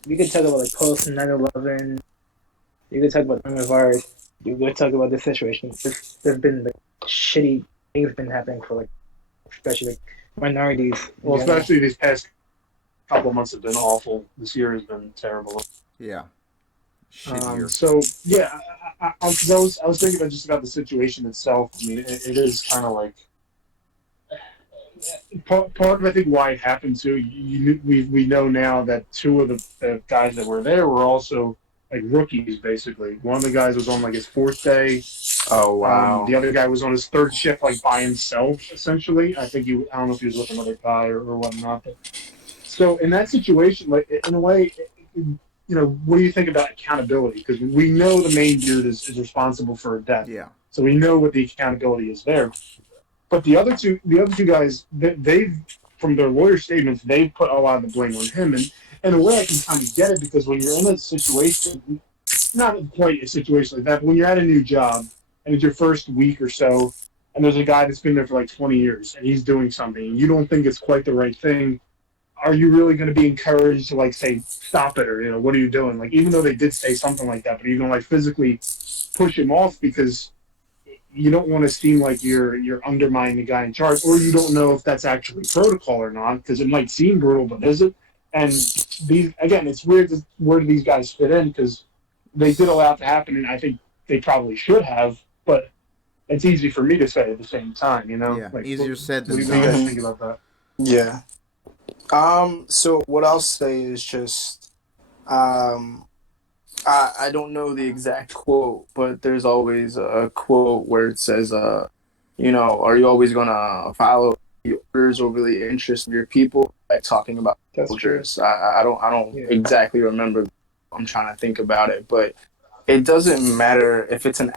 we could talk about like post 9/11. You could talk about coronavirus. You could talk about this situation. There's been like shitty things been happening for like, especially like minorities. Well, especially these past couple of months have been awful. This year has been terrible. Yeah. shittier. So yeah, I was thinking about just about the situation itself. I mean, it is kind of like part of I think why it happened too. We know now that two of the guys that were there were also like rookies basically. One of the guys was on like his fourth day. Oh wow. The other guy was on his third shift, like by himself, essentially. I don't know if he was with another guy or whatnot. But, so in that situation, like in a way, what do you think about accountability? Because we know the main dude is responsible for a death. Yeah. So we know what the accountability is there. But the other two guys, they've from their lawyer statements, they've put a lot of the blame on him. And in a way, I can kind of get it because when you're in a situation, not quite a situation like that, but when you're at a new job and it's your first week or so, and there's a guy that's been there for like 20 years and he's doing something, and you don't think it's quite the right thing, are you really going to be encouraged to like say, stop it, or, what are you doing? Like, even though they did say something like that, but you're going to like physically push him off because you don't want to seem like you're undermining the guy in charge, or you don't know if that's actually protocol or not, because it might seem brutal, but is it? And it's weird. Where do these guys fit in? Because they did allow it to happen, and I think they probably should have, but it's easy for me to say at the same time, Yeah, like, easier said than what do done. you guys think about that? Yeah. So what I'll say is just, I don't know the exact quote, but there's always a quote where it says, are you always gonna follow the orders over the interests of your people? Like talking about soldiers. I don't exactly remember. I'm trying to think about it, but it doesn't matter if it's an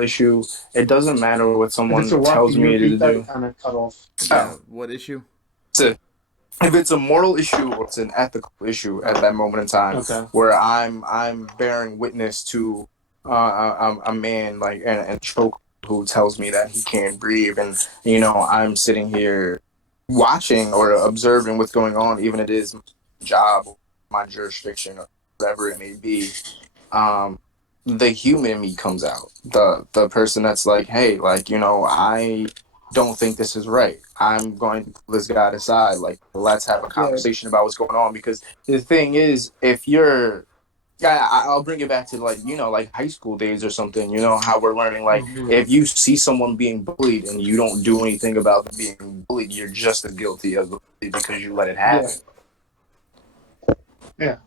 issue. It doesn't matter what someone tells me to do. Kind of cut off. What issue? If it's a moral issue or it's an ethical issue at that moment in time, where I'm bearing witness to a man like and choke who tells me that he can't breathe, and I'm sitting here watching or observing what's going on, even if it is my job, my jurisdiction, or whatever it may be. The human in me comes out. The person that's like, hey, like, I don't think this is right. I'm going to pull this guy aside. Like, let's have a conversation about what's going on. Because the thing is, if you're, I'll bring it back to like high school days or something. How we're learning, like, if you see someone being bullied and you don't do anything about them being bullied, you're just as guilty as bullied because you let it happen. Yeah.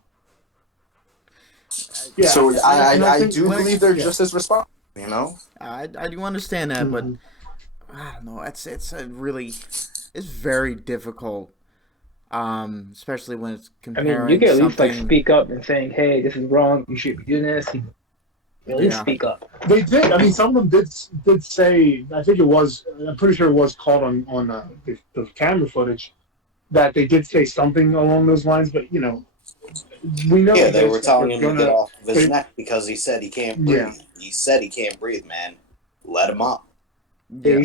So I do believe they're just as responsible. I do understand that, but I don't know. It's very difficult, especially when it's comparing. I mean, you can at least something... speak up and saying, "Hey, this is wrong. You should be doing this." At least speak up. They did. I mean, some of them did say. I think it was. I'm pretty sure it was caught on the camera footage that they did say something along those lines. But we know. Yeah, they were telling him to get off of his neck because he said he can't breathe. Yeah. He said he can't breathe, man. Let him up. Yeah, you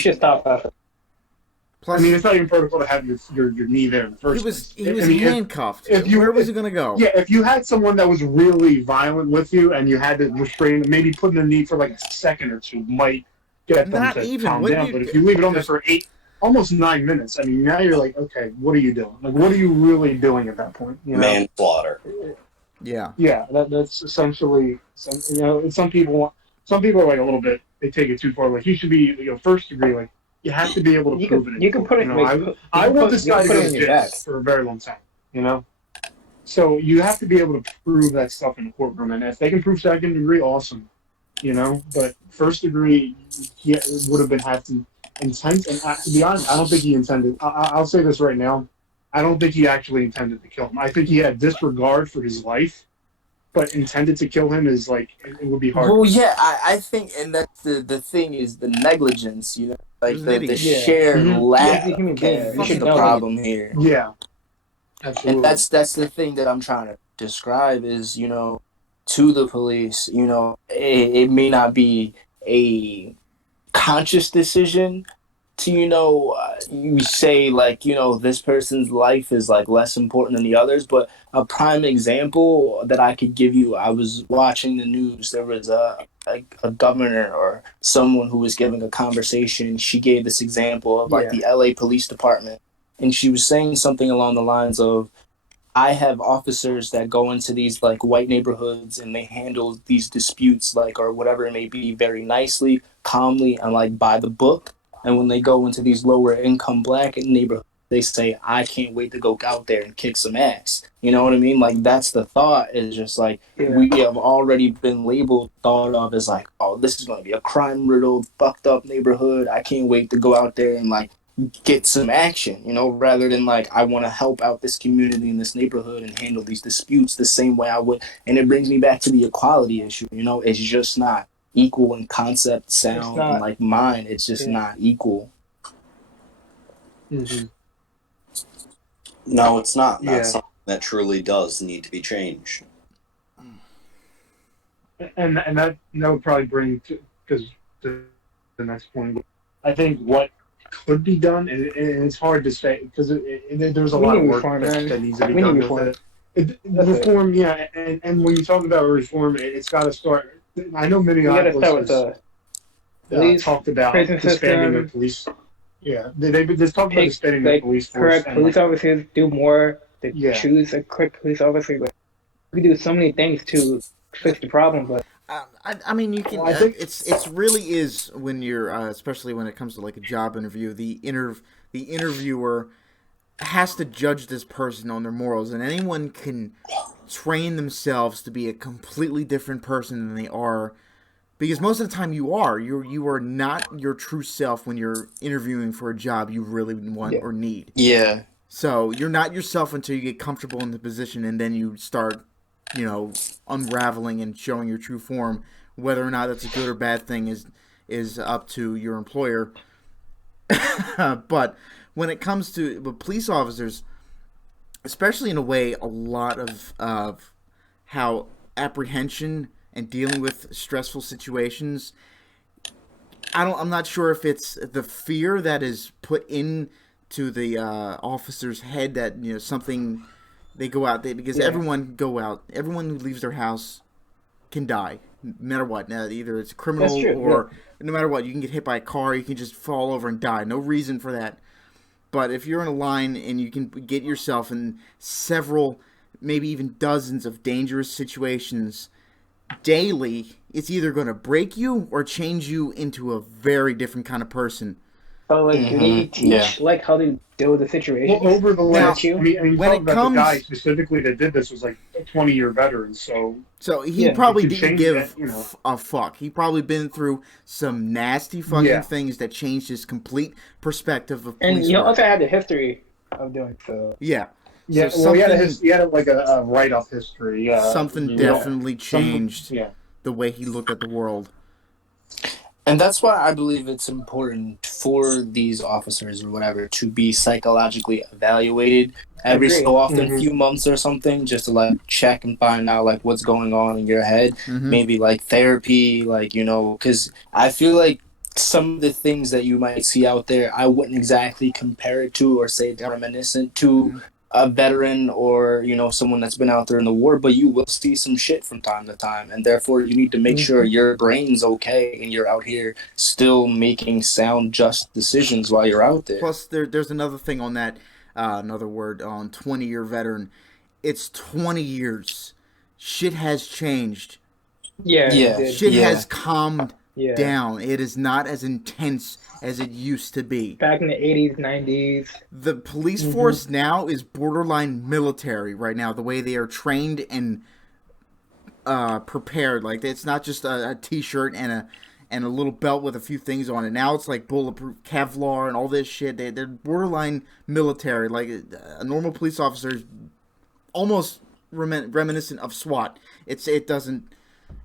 should stop that. Plus, I mean, it's not even protocol to have your knee there in the first place. He was handcuffed. Where was he going to go? Yeah, if you had someone that was really violent with you and you had to restrain, maybe putting the knee for like a second or two might get them to calm down. But if you leave it on there for almost 9 minutes, I mean, now you're like, okay, what are you doing? Like, what are you really doing at that point? Manslaughter. Yeah. Yeah, that's essentially, some people are like a little bit, they take it too far. Like, he should be, first degree, like, you have to be able to prove it. You can put it. I want this guy to go to jail for a very long time. So you have to be able to prove that stuff in the courtroom, and if they can prove second degree, awesome. But first degree, it would have been had to intent. And to be honest, I don't think he intended. I'll say this right now. I don't think he actually intended to kill him. I think he had disregard for his life, but intended to kill him is like it would be hard. Well, yeah, I think, and that's the thing is the negligence, like the shared lack of the problem here. Yeah, absolutely. And that's the thing that I'm trying to describe is to the police, it may not be a conscious decision to you say like this person's life is like less important than the others, but a prime example that I could give you, I was watching the news. There was a governor or someone who was giving a conversation. She gave this example of like the LA Police Department, and she was saying something along the lines of I have officers that go into these like white neighborhoods and they handle these disputes like or whatever it may be very nicely, calmly, and like by the book. And when they go into these lower income black neighborhoods, they say, I can't wait to go out there and kick some ass. You know what I mean? Like that's the thought is just like we have already been labeled, thought of as like, oh, this is gonna be a crime riddled, fucked up neighborhood. I can't wait to go out there and like get some action, you know, rather than like I want to help out this community in this neighborhood and handle these disputes the same way I would. And it brings me back to the equality issue, you know, it's just not equal in concept, sound, and like mind. It's just not equal. Mm-hmm. No, it's not. That's something that truly does need to be changed. And that would probably bring because the next point. I think what could be done, and it's hard to say because there's a lot of work that needs to be done with it. Reform, yeah, and when you talk about reform, it's got to start. I know Minneapolis has talked about disbanding the police. Yeah, they've talked about disbanding the police force. Correct, police officers do more to choose a correct police officer. But we do so many things to fix the problem, but. I mean, you can. I think it's really is when you're, especially when it comes to like a job interview, the interviewer has to judge this person on their morals, and anyone can train themselves to be a completely different person than they are, because most of the time you are not your true self when you're interviewing for a job you really want or need. Yeah. So you're not yourself until you get comfortable in the position, and then you start, you know, unraveling and showing your true form. Whether or not that's a good or bad thing is up to your employer. But when it comes to police officers, especially in a way, a lot of how apprehension and dealing with stressful situations, I'm not sure if it's the fear that is put into the officer's head that, you know, something. They go out there because everyone who leaves their house can die, no matter what. Now, either it's a criminal or no matter what, you can get hit by a car, you can just fall over and die. No reason for that. But if you're in a line and you can get yourself in several, maybe even dozens of dangerous situations daily, it's either going to break you or change you into a very different kind of person. Oh, like do they teach like how to deal with the situation? Well, over the last, I mean, when it comes, the guy specifically that did this was like a 20-year veteran, so he probably didn't give a fuck. He probably been through some nasty fucking things that changed his complete perspective of police. And you also had the history of doing so. Yeah. Yeah, so well, he had like a write-off history. Something definitely changed the way he looked at the world. And that's why I believe it's important for these officers or whatever to be psychologically evaluated every so often, few months or something, just to like check and find out like what's going on in your head. Maybe like therapy, like, you know, because I feel like some of the things that you might see out there, I wouldn't exactly compare it to or say they're reminiscent to a veteran or, you know, someone that's been out there in the war, but you will see some shit from time to time, and therefore you need to make sure your brain's okay and you're out here still making sound, just decisions while you're out there. Plus, there's another thing on that, another word on 20-year veteran. It's 20 years. Shit has changed. Shit has calmed down. It is not as intense as it used to be. Back in the 80s, 90s. The police force now is borderline military right now, the way they are trained and prepared. Like, it's not just a t-shirt and a little belt with a few things on it. Now it's like bulletproof Kevlar and all this shit. They're borderline military. Like, a normal police officer is almost reminiscent of SWAT. It doesn't...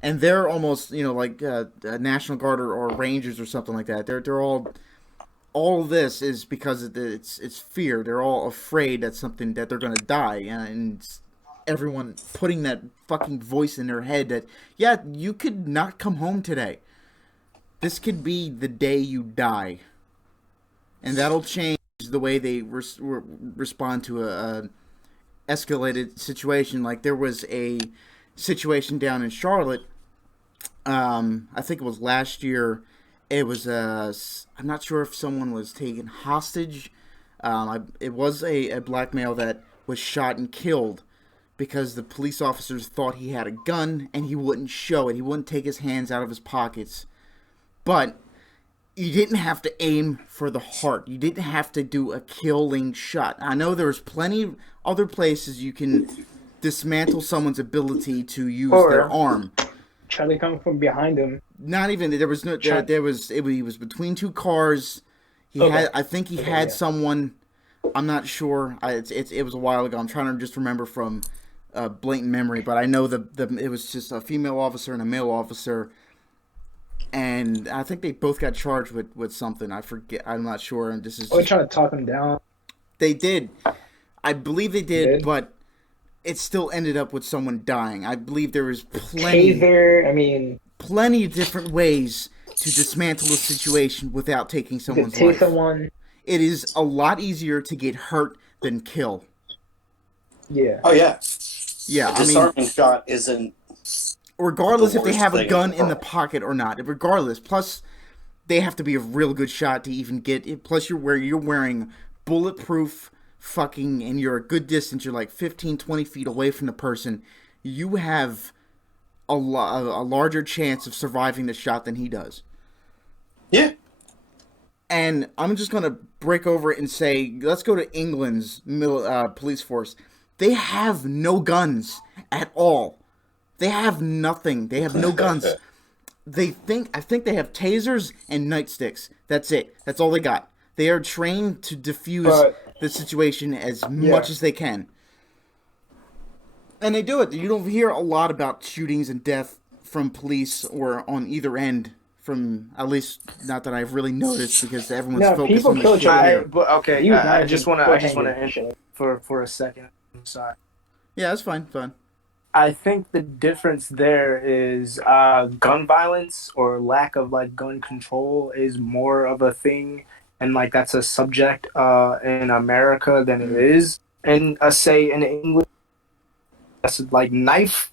And they're almost, you know, like National Guard or Rangers or something like that. They're all this is because it's fear. They're all afraid that they're going to die, and everyone putting that fucking voice in their head that you could not come home today. This could be the day you die, and that'll change the way they respond to a escalated situation. Like there was a situation down in Charlotte. I think it was last year. It was I'm not sure if someone was taken hostage. It was a black male that was shot and killed because the police officers thought he had a gun and he wouldn't show it. He wouldn't take his hands out of his pockets. But you didn't have to aim for the heart. You didn't have to do a killing shot. I know there's plenty other places you can dismantle someone's ability to use their arm. Try to come from behind him. Not even there was no there was he was between two cars. I think he had someone. I'm not sure. It was a while ago. I'm trying to just remember from blatant memory, but I know it was just a female officer and a male officer. And I think they both got charged with something. I forget. I'm not sure. And this is. They're trying to talk him down. They did. I believe they did, but it still ended up with someone dying. I believe there was plenty of different ways to dismantle a situation without taking someone's life. It is a lot easier to get hurt than kill. Yeah. Oh yeah. Yeah. A disarming shot isn't. Regardless if they have a gun in the pocket or not. Regardless. Plus, they have to be a real good shot to even get it. Plus, you're wearing bulletproof fucking, and you're a good distance. You're like 15, 20 feet away from the person. You have a larger chance of surviving the shot than he does. Yeah. And I'm just going to break over it and say, let's go to England's police force. They have no guns at all. They have nothing. They have no guns. I think they have tasers and nightsticks. That's it. That's all they got. They are trained to defuse the situation as much as they can. And they do it. You don't hear a lot about shootings and death from police or on either end. From at least not that I've really noticed because everyone's focused on the shit here. But okay, I just want to end for a second. I'm sorry. Yeah, that's fine. I think the difference there is gun violence or lack of like gun control is more of a thing, and like that's a subject in America than it is, and say in England, that's like knife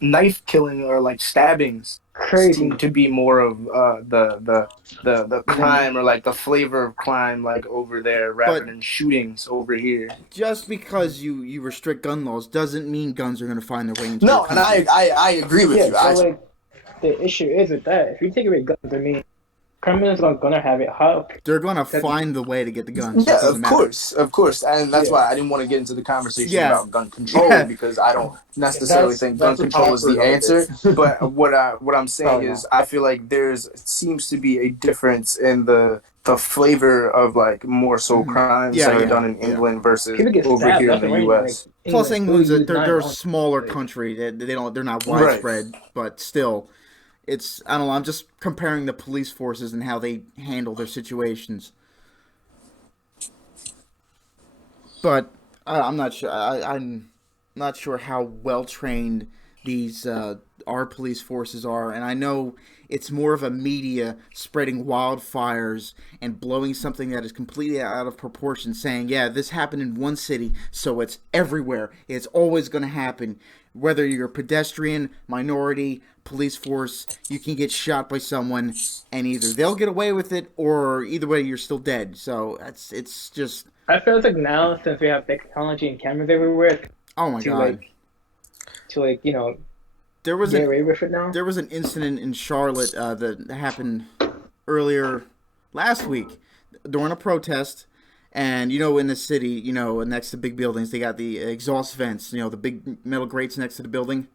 killing or like stabbings seem to be more of the crime or like the flavor of crime like over there rather than shootings over here. Just because you restrict gun laws doesn't mean guns are going to find their way into No, and I agree with you. So the issue is with that. If you take away guns, I mean, criminals are gonna have it. They're gonna find the way to get the guns. Yeah, of course, and that's why I didn't want to get into the conversation about gun control because I don't necessarily think gun control is the answer. But what I'm saying is, I feel like seems to be a difference in the flavor of like more so crimes that are done in England versus over here in the U.S. Plus, England's they're a smaller country. They're not widespread, but still. I don't know, I'm just comparing the police forces and how they handle their situations. But I'm not sure. I'm not sure how well trained these our police forces are, and I know it's more of a media spreading wildfires and blowing something that is completely out of proportion, saying, "Yeah, this happened in one city, so it's everywhere. It's always going to happen." Whether you're a pedestrian, minority, police force, you can get shot by someone, and either they'll get away with it, or either way, you're still dead. So it's just. I feel like now, since we have technology and cameras everywhere, oh my god, there was get away with it now. There was an incident in Charlotte that happened earlier last week during a protest. And, in the city, next to big buildings, they got the exhaust vents, the big metal grates next to the building.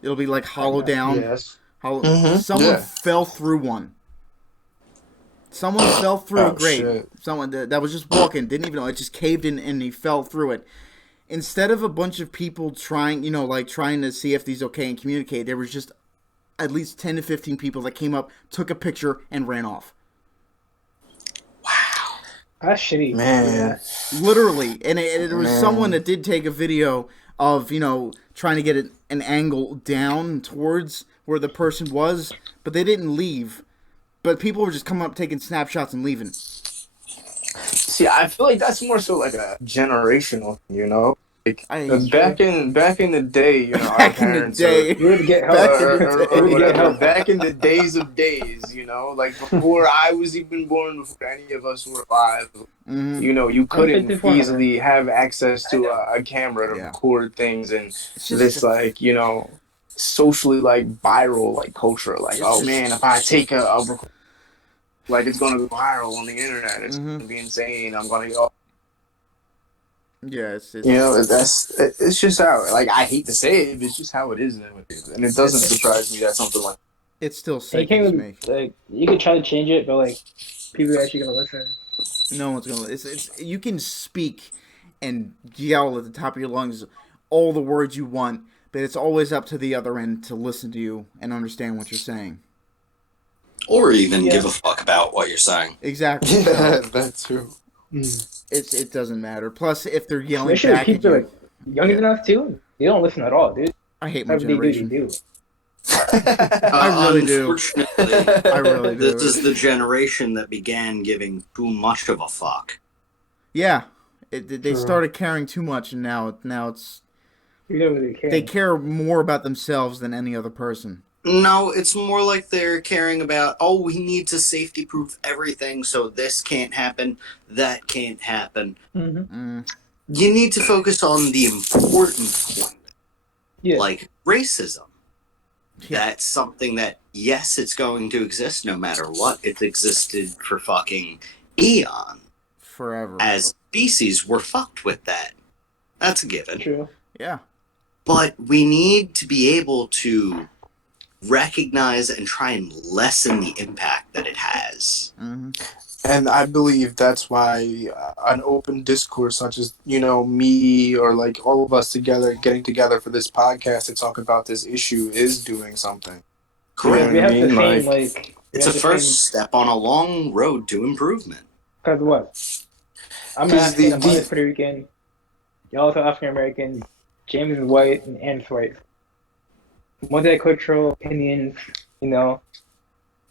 It'll be like hollowed down. Yes. Someone fell through one. Someone fell through a grate. Shit. Someone that was just walking, didn't even know. It just caved in and he fell through it. Instead of a bunch of people trying to see if he's okay and communicate, there was just at least 10 to 15 people that came up, took a picture, and ran off. That's shitty. Man. Literally. And there was someone that did take a video of, trying to get an angle down towards where the person was, but they didn't leave. But people were just coming up, taking snapshots and leaving. See, I feel like that's more so like a generational, Like, I back in the day, you know, our back in the parents day. We would get help. Back in or, the or, day. or We would get whatever. help. Back in the days of days, you know, like before I was even born, before any of us were alive, Mhm. you know, you couldn't 54. easily have access to a camera to Yeah. record things, and It's this just like, you know, socially like viral like culture, like, It's oh just- man, if I take a record, like it's gonna go viral on the internet, it's Mhm. gonna be insane. I'm gonna go. yeah, it's You know, it's just how, like, I hate to say it, but it's just how it is nowadays, and it doesn't surprise me that something like it still And you sickens can't me. even, like, you could try to change it, but like, people are actually gonna listen. No one's gonna. It's you can speak and yell at the top of your lungs all the words you want, but it's always up to the other end to listen to you and understand what you're saying. Or even Yeah. give a fuck about what you're saying. Exactly. yeah, So that too. it doesn't matter. Plus, if they're yelling Especially if back at people you, are like young Yeah. enough too. They don't listen at all, dude. I hate my Whatever they do, they generation. do. I really do. Unfortunately, I really do. this is the generation that began giving too much of a fuck. Yeah, they True. started caring too much, and now it's You don't really care. they care more about themselves than any other person. No, it's more like they're caring about, oh, we need to safety proof everything, so this can't happen, that can't happen. Mm-hmm. You need to focus on the important point, Yeah. like racism. Yeah. That's something that, yes, it's going to exist no matter what. It's existed for fucking eon. Forever. As species, we're fucked with that. That's a given. True. Yeah. But we need to be able to recognize and try and lessen the impact that it has. Mm-hmm. And I believe that's why an open discourse, such as, you know, me or like all of us together, getting together for this podcast to talk about this issue, is doing something. Correct. Yeah. We have the I mean, same, like, like... It's a first step on a long road to improvement. Because what? I'm 'Cause African, I'm the- Puerto Rican. Y'all are African American. James is white, and Anne's white. Multicultural opinions, you know.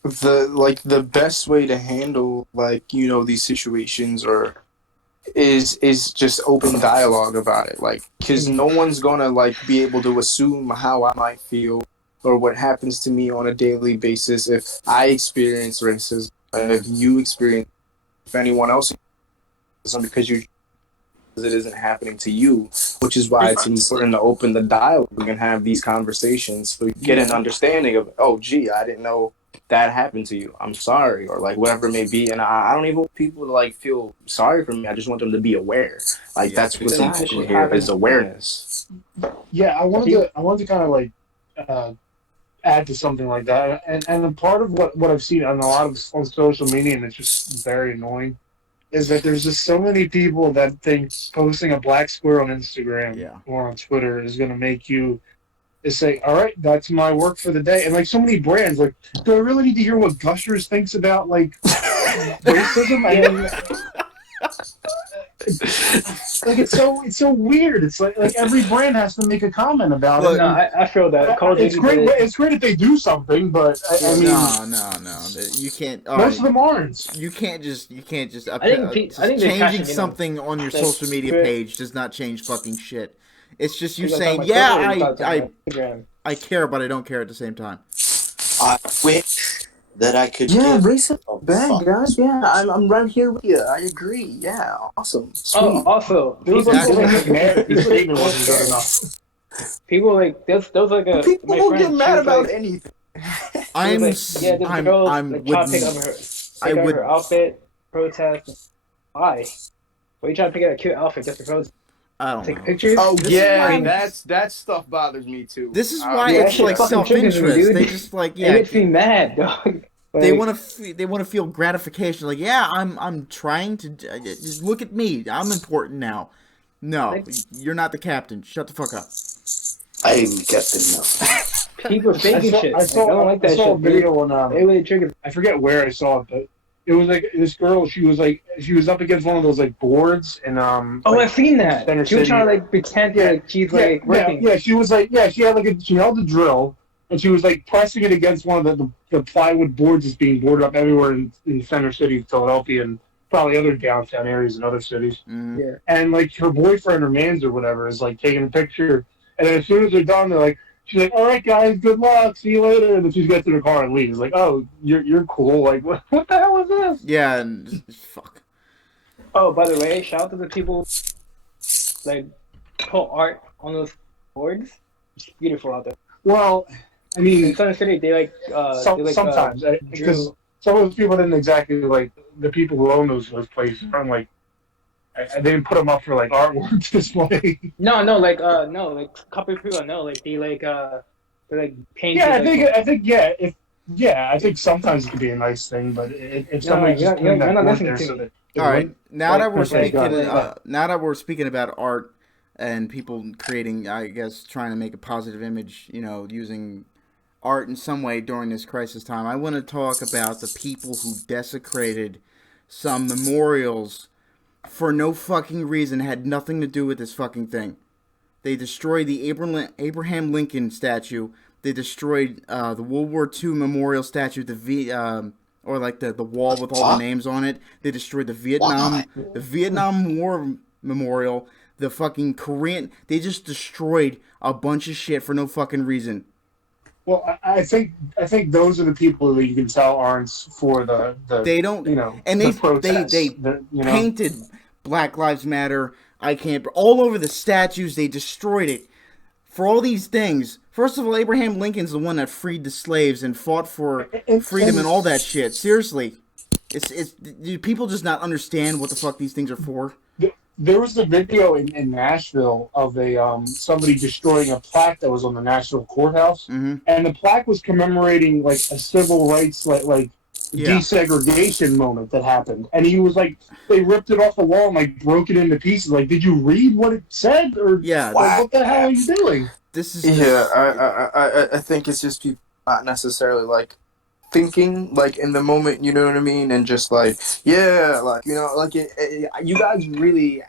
The best way to handle, like, you know, these situations is just open dialogue about it, like, because no one's gonna like be able to assume how I might feel or what happens to me on a daily basis if I experience racism, if you experience, if anyone else experiences, because it isn't happening to you, which is why it's important to open the dialogue and have these conversations so you get an understanding of, oh gee, I didn't know that happened to you, I'm sorry, or like whatever it may be. And I don't even want people to like feel sorry for me, I just want them to be aware. Like, Yeah, that's what's exactly. important here, is awareness. Yeah, I wanted to kind of like add to something like that, and a part of what I've seen on a lot of on social media, and it's just very annoying, is that there's just so many people that think posting a black square on Instagram or on Twitter is going to make you say, all right, that's my work for the day. And like so many brands, like, do I really need to hear what Gushers thinks about like racism? I mean, like it's so weird. It's like every brand has to make a comment about it. No, I feel that. It's great. It's great if they do something, but I mean, no, you can't. Most of them aren't. You can't just. I think changing something on your social media page does not change fucking shit. It's just you saying, I care, but I don't care at the same time. I wish that I could. Yeah, give racism bad, guys. Yeah, I'm right here with you. I agree. Yeah, awesome. Sweet. Oh, also, There was Exactly. the statement wasn't good enough. people like there's like a People my will friend, get she mad was about like, anything. I'm like, trying to pick up her outfit, protest. Why? Why are you trying to pick up a cute outfit just to protest? I don't Take know. pictures? Oh This is yeah, why- that stuff bothers me too. This is why Yeah, it's shit like fucking triggers me, self-interest. dude. They just like It makes me mad, dog. Like, they want to feel gratification. Like, yeah, I'm trying to just look at me. I'm important now. No, Like- you're not the captain. Shut the fuck up. I am the captain now. people faking shit. I saw I don't like that I saw shit. a video on It really triggers. I forget where I saw it, but it was like this girl. She was up against one of those like boards, and Oh, like, I've seen that. Center She was City. trying to like pretend like she's like working. Yeah, she was like, she had she held the drill, and she was like pressing it against one of the plywood boards that's being boarded up everywhere in Center City, Philadelphia, and probably other downtown areas in other cities. Mhm. Yeah. And like her boyfriend or man's or whatever is like taking a picture, and then as soon as they're done, they're like, she's like, "All right, guys, good luck, see you later." And then she gets in her car and leaves. Like, "Oh, you're cool." Like, what the hell is this? Yeah, and fuck. Oh, by the way, shout out to the people like put art on those boards. It's beautiful out there. Well, I In mean, Southern City, they like sometimes because drew. some of those people didn't exactly like the people who own those places. Aren't like they didn't put them up for like artwork display. No, like a couple of people I know, like they painted. Yeah, like, I think sometimes it could be a nice thing, but if No, somebody just put you're that not board listening there to so me. that All right, now that we're okay, speaking, go. now that we're speaking about art and people creating, I guess, trying to make a positive image, using art in some way during this crisis time, I want to talk about the people who desecrated some memorials for no fucking reason, had nothing to do with this fucking thing. They destroyed the Abraham Lincoln statue. They destroyed the World War II memorial statue, or like the wall with all the names on it. They destroyed the Vietnam War memorial, the fucking Korean. They just destroyed a bunch of shit for no fucking reason. Well, I think those are the people that you can tell aren't for the They don't, and the protests, they painted Black Lives Matter. I can't all over the statues. They destroyed it for all these things. First of all, Abraham Lincoln's the one that freed the slaves and fought for freedom and all that shit. Seriously, do people just not understand what the fuck these things are for? There was a video in Nashville of somebody destroying a plaque that was on the National Courthouse, and the plaque was commemorating like a civil rights desegregation moment that happened, and he was like, they ripped it off the wall and like broke it into pieces. Like, did you read what it said, or what the hell are you doing? I think it's just people not necessarily like thinking like in the moment, you know what I mean, and just like you guys really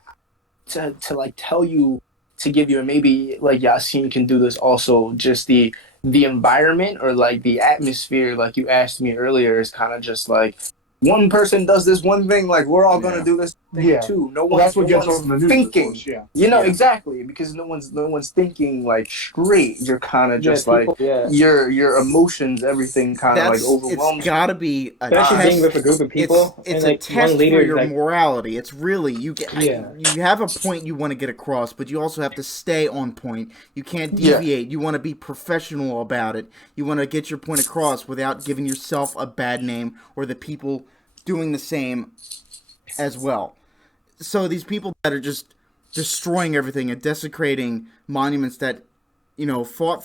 to like tell you to give you, and maybe like Yasin can do this also, just the environment or like the atmosphere, like you asked me earlier, is kind of just like one person does this one thing, like we're all gonna do this thing too. That's what gets on the news thinking. Reports, Exactly, because no one's thinking like straight. You're kind of just people, your emotions, everything kind of like overwhelms. It's gotta be a especially test. being with a group of people. It's and, a test for your morality. It's really you have a point you want to get across, but you also have to stay on point. You can't deviate. You want to be professional about it. You want to get your point across without giving yourself a bad name or the people doing the same as well. So these people that are just destroying everything and desecrating monuments that fought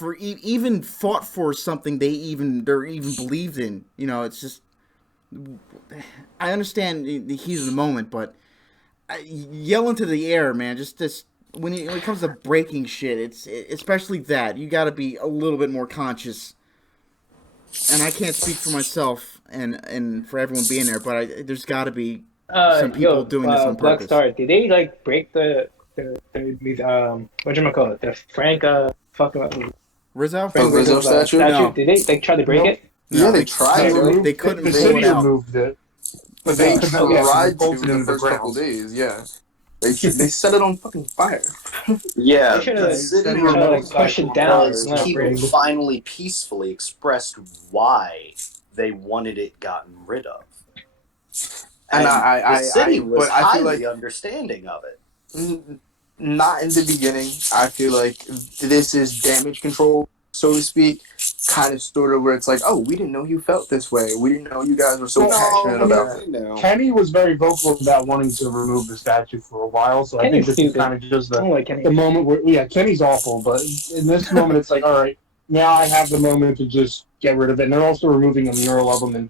for something they even believed in. It's just, I understand the heat of the moment, but yell into the air, man. Just when it comes to breaking shit, it's especially that you got to be a little bit more conscious. And I can't speak for myself and for everyone being there, but there's got to be some people doing this on purpose. Black Star, did they like break the whatchamacallit, the Frank Rizzo? Frank Rizzo statue? No. Did they like try to break it? Yeah, they tried. They couldn't the roll city it out. removed it, but They they tried to bolted in into the first couple ground. days. Yeah, they set it on fucking fire. Yeah, They should the have city like push it down. because and let it people break. finally peacefully expressed why they wanted it gotten rid of. And the city was but I feel highly like understanding of it. not in the beginning. I feel like this is damage control, so to speak, kind of sort of where it's like, oh, we didn't know you felt this way. We didn't know you guys were so passionate about it. Kenny was very vocal about wanting to remove the statue for a while, so I think this is kind of just I don't like Kenny. the moment where, Kenny's awful, but in this moment, it's like, all right, now I have the moment to just get rid of it. And they're also removing a mural of him. And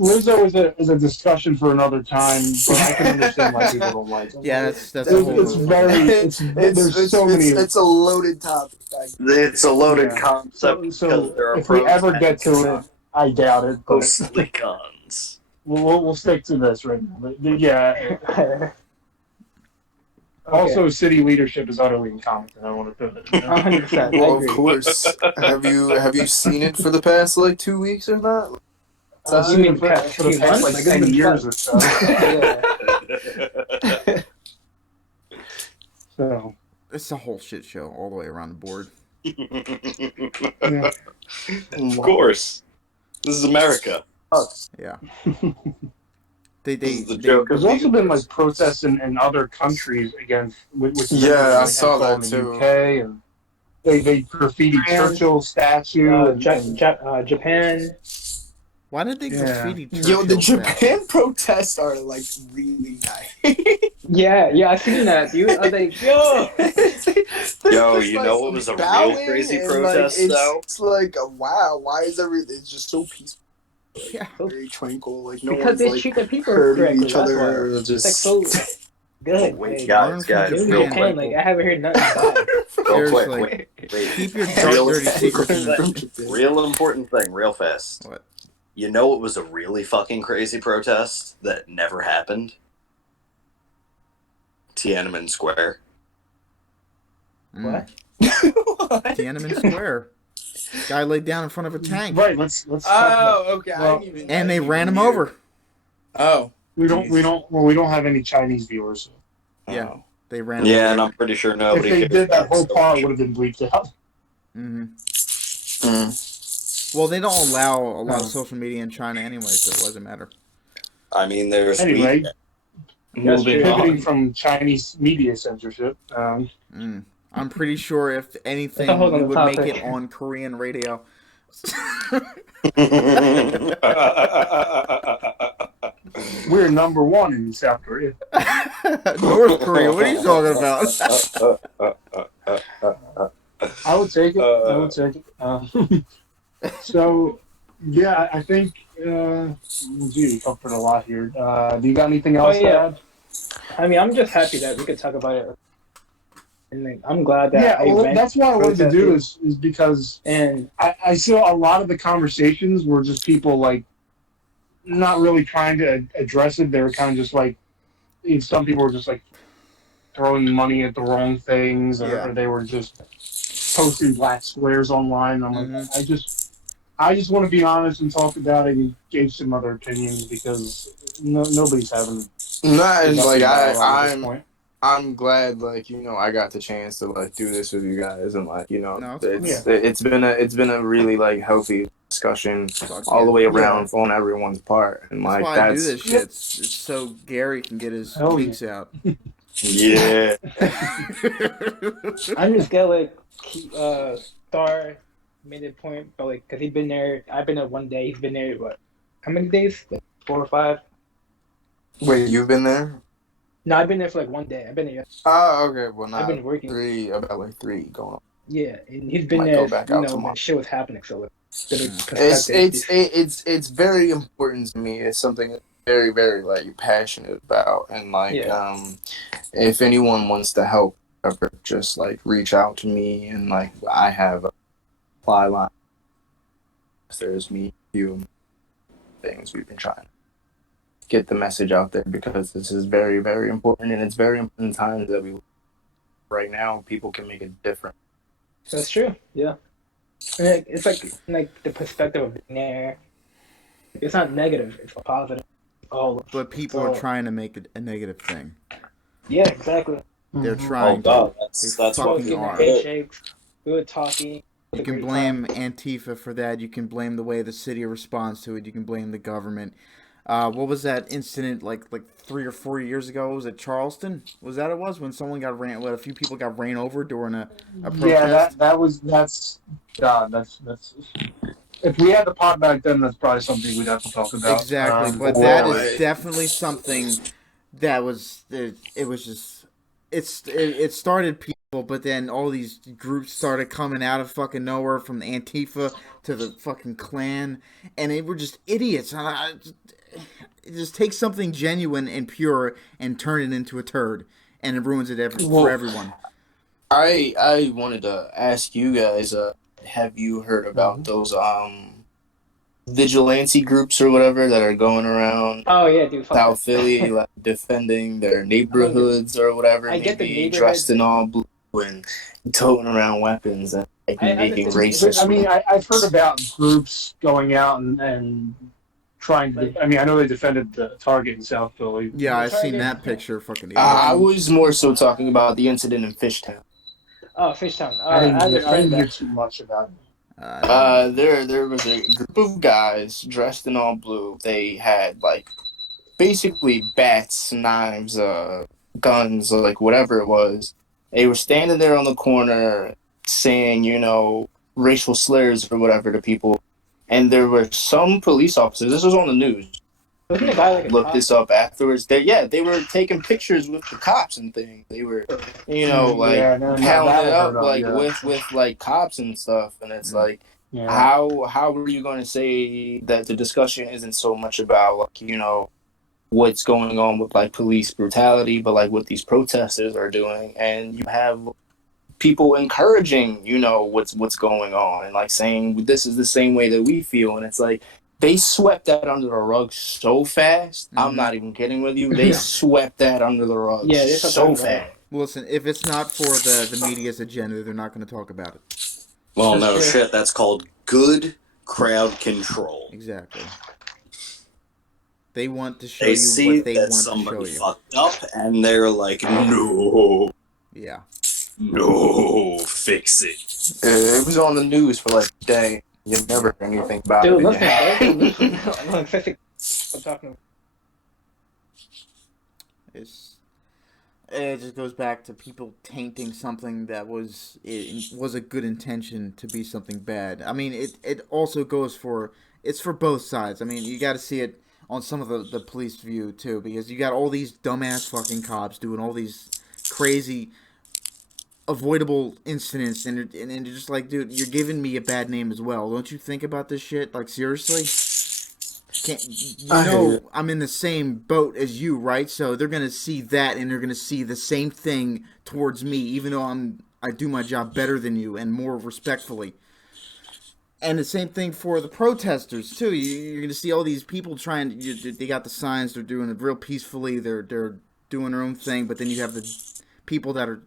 Lizzo is a discussion for another time, but I can understand why people don't like it. Yeah, that's It's there's so many. It's a loaded topic. It's a loaded concept. So there are if we pros ever and get to it, I doubt it. But mostly cons. we'll stick to this right now. But yeah. Also, city leadership is utterly incompetent. I want to put it. 100%. Well, of course. Have you seen it for the past like 2 weeks or not? I've you seen mean it for past the few past months? like Like, 10 it's been years or so. Yeah. So, It's a whole shit show all the way around the board. yeah. Of course. This is America. Yeah. This is the They joke There's of the also been like universe. protests in other countries against, which Yeah, I like, saw saw that in the too. UK, and they graffitied France, Churchill statue. and Japan. Why did they Yeah. graffiti Yo, the Churchill Japan statue? protests are like really nice. Yeah, I seen that, dude. I was like, yo. Yo, There's, you like, know what was a real bowing crazy and, protest, like, though? It's like, wow, why is everything? It's just so peaceful. Like, Yeah. very tranquil. Like no Because one's they like treat the people hurting correctly. each That's why. other. It's Just like so good. Wait, Like, guys, Learn from real Japan, quick. like I haven't heard nothing bad. Real quick, Seriously. wait. Keep your Real- dirty secrets in Real important thing, real fast. What? You know what was a really fucking crazy protest that never happened? Tiananmen Square. What? Tiananmen Square. Guy laid down in front of a tank. Right. Let's talk about. Oh, okay. Well, I didn't even. And they ran him over. Oh. We don't have any Chinese viewers. So. Yeah. Oh. They ran him Yeah, over. and I'm pretty sure If nobody they cares did, that about whole it. part would have been bleeped out. Mm-hmm. Mm. Well, they don't allow a lot of No. social media in China anyway, so it doesn't matter. I mean, there's Anyway, moving pivoting on. from Chinese media censorship. I'm pretty sure if anything, That's a whole we other would make topic. it on Korean radio. We're number one in South Korea. North Korea, what are you talking about? I would take it. So, yeah, I think, gee, we covered a lot here. Do you got anything else to yeah. add? I mean, I'm just happy that we could talk about it. And like, I'm glad that Yeah, I well, went that's why I wanted to do protesting. is because And I saw a lot of the conversations were just people like not really trying to address it. They were kind of just like, some people were just like throwing money at the wrong things, or they were just posting black squares online. I'm like, I just want to be honest and talk about it and gauge some other opinions because nobody's having. Nah, and like at this point. I'm glad, like, I got the chance to like do this with you guys, and like, No, it's been a really like healthy discussion all the way around on everyone's part, and That's like why I do this shit. It's so Gary can get his weeks out. Yeah. I'm just glad like Star made a point, but like, cause he's been there. I've been there one day. He's been there what? How many days? Like 4 or 5. Wait, you've been there? No, I've been there for like one day. I've been there. Oh, okay. Well, I've not been working. about 3 going on. Yeah, and he's been Might there. go back out tomorrow. When shit was happening. So like, perspective. It's very important to me. It's something I'm very, very like passionate about, and like if anyone wants to help, ever, just like reach out to me, and like I have a supply line. There's me, you, things we've been trying to get the message out there because this is very, very important, and it's very important times that we right now people can make a difference. That's true. Yeah, and it's like the perspective of being there. It's not negative. It's a positive. But people are trying to make it a negative thing. Yeah, exactly. They're Oh trying god, to. that's fucking what Getting are. handshakes. We were talking. You can blame Antifa for that. You can blame the way the city responds to it. You can blame the government. What was that incident like 3 or 4 years ago? Was it Charleston? Was that it was when someone got ran? What, a few people got ran over during a protest? Yeah, that's if we had the pot back then, that's probably something we'd have to talk about. Exactly, but that is definitely something that was it was just it started people, but then all these groups started coming out of fucking nowhere, from the Antifa to the fucking Klan, and they were just idiots. It just takes something genuine and pure and turn it into a turd, and it ruins it for everyone. I wanted to ask you guys, have you heard about those vigilante groups or whatever that are going around Oh yeah, dude. South Philly, like defending their neighborhoods or whatever? I get the maybe neighborhoods. dressed in all blue and toting around weapons and like, I making understand. racist. I mean, I've heard about groups going out and trying to. I mean, I know they defended the Target in South Philly. Yeah, I seen that picture. Fucking. I was more so talking about the incident in Fishtown. Oh, Fishtown. I I have a didn't friend hear that. too much about it. There was a group of guys dressed in all blue. They had like basically bats, knives, guns, like whatever it was. They were standing there on the corner saying, racial slurs or whatever to people. And there were some police officers. This was on the news. Wasn't the guy like a Looked cop? this up afterwards. They were taking pictures with the cops and things. They were, pounding it up with like cops and stuff. And it's like, how are you going to say that the discussion isn't so much about what's going on with like police brutality, but like what these protesters are doing, and you have people encouraging what's going on and like saying this is the same way that we feel, and it's like they swept that under the rug so fast. I'm not even kidding with you. They swept that under the rug so fast. Listen, if it's not for the media's agenda, they're not going to talk about it. Well, no shit. That's called good crowd control. Exactly. They want to show They you see what they that want to show somebody you. fucked up, and they're like, no. Yeah. No, fix it. It was on the news for like a day. You never heard anything about Dude, it. listen. I'm talking. It just goes back to people tainting something that was a good intention to be something bad. I mean, it also goes for both sides. I mean, you got to see it on some of the police view too, because you got all these dumbass fucking cops doing all these crazy avoidable incidents, and you're just like, dude, you're giving me a bad name as well. Don't you think about this shit? Like, seriously? I'm in the same boat as you, right? So they're gonna see that, and they're gonna see the same thing towards me, even though I do my job better than you and more respectfully. And the same thing for the protesters too. You're gonna see all these people they got the signs, they're doing it real peacefully, they're doing their own thing, but then you have the people that are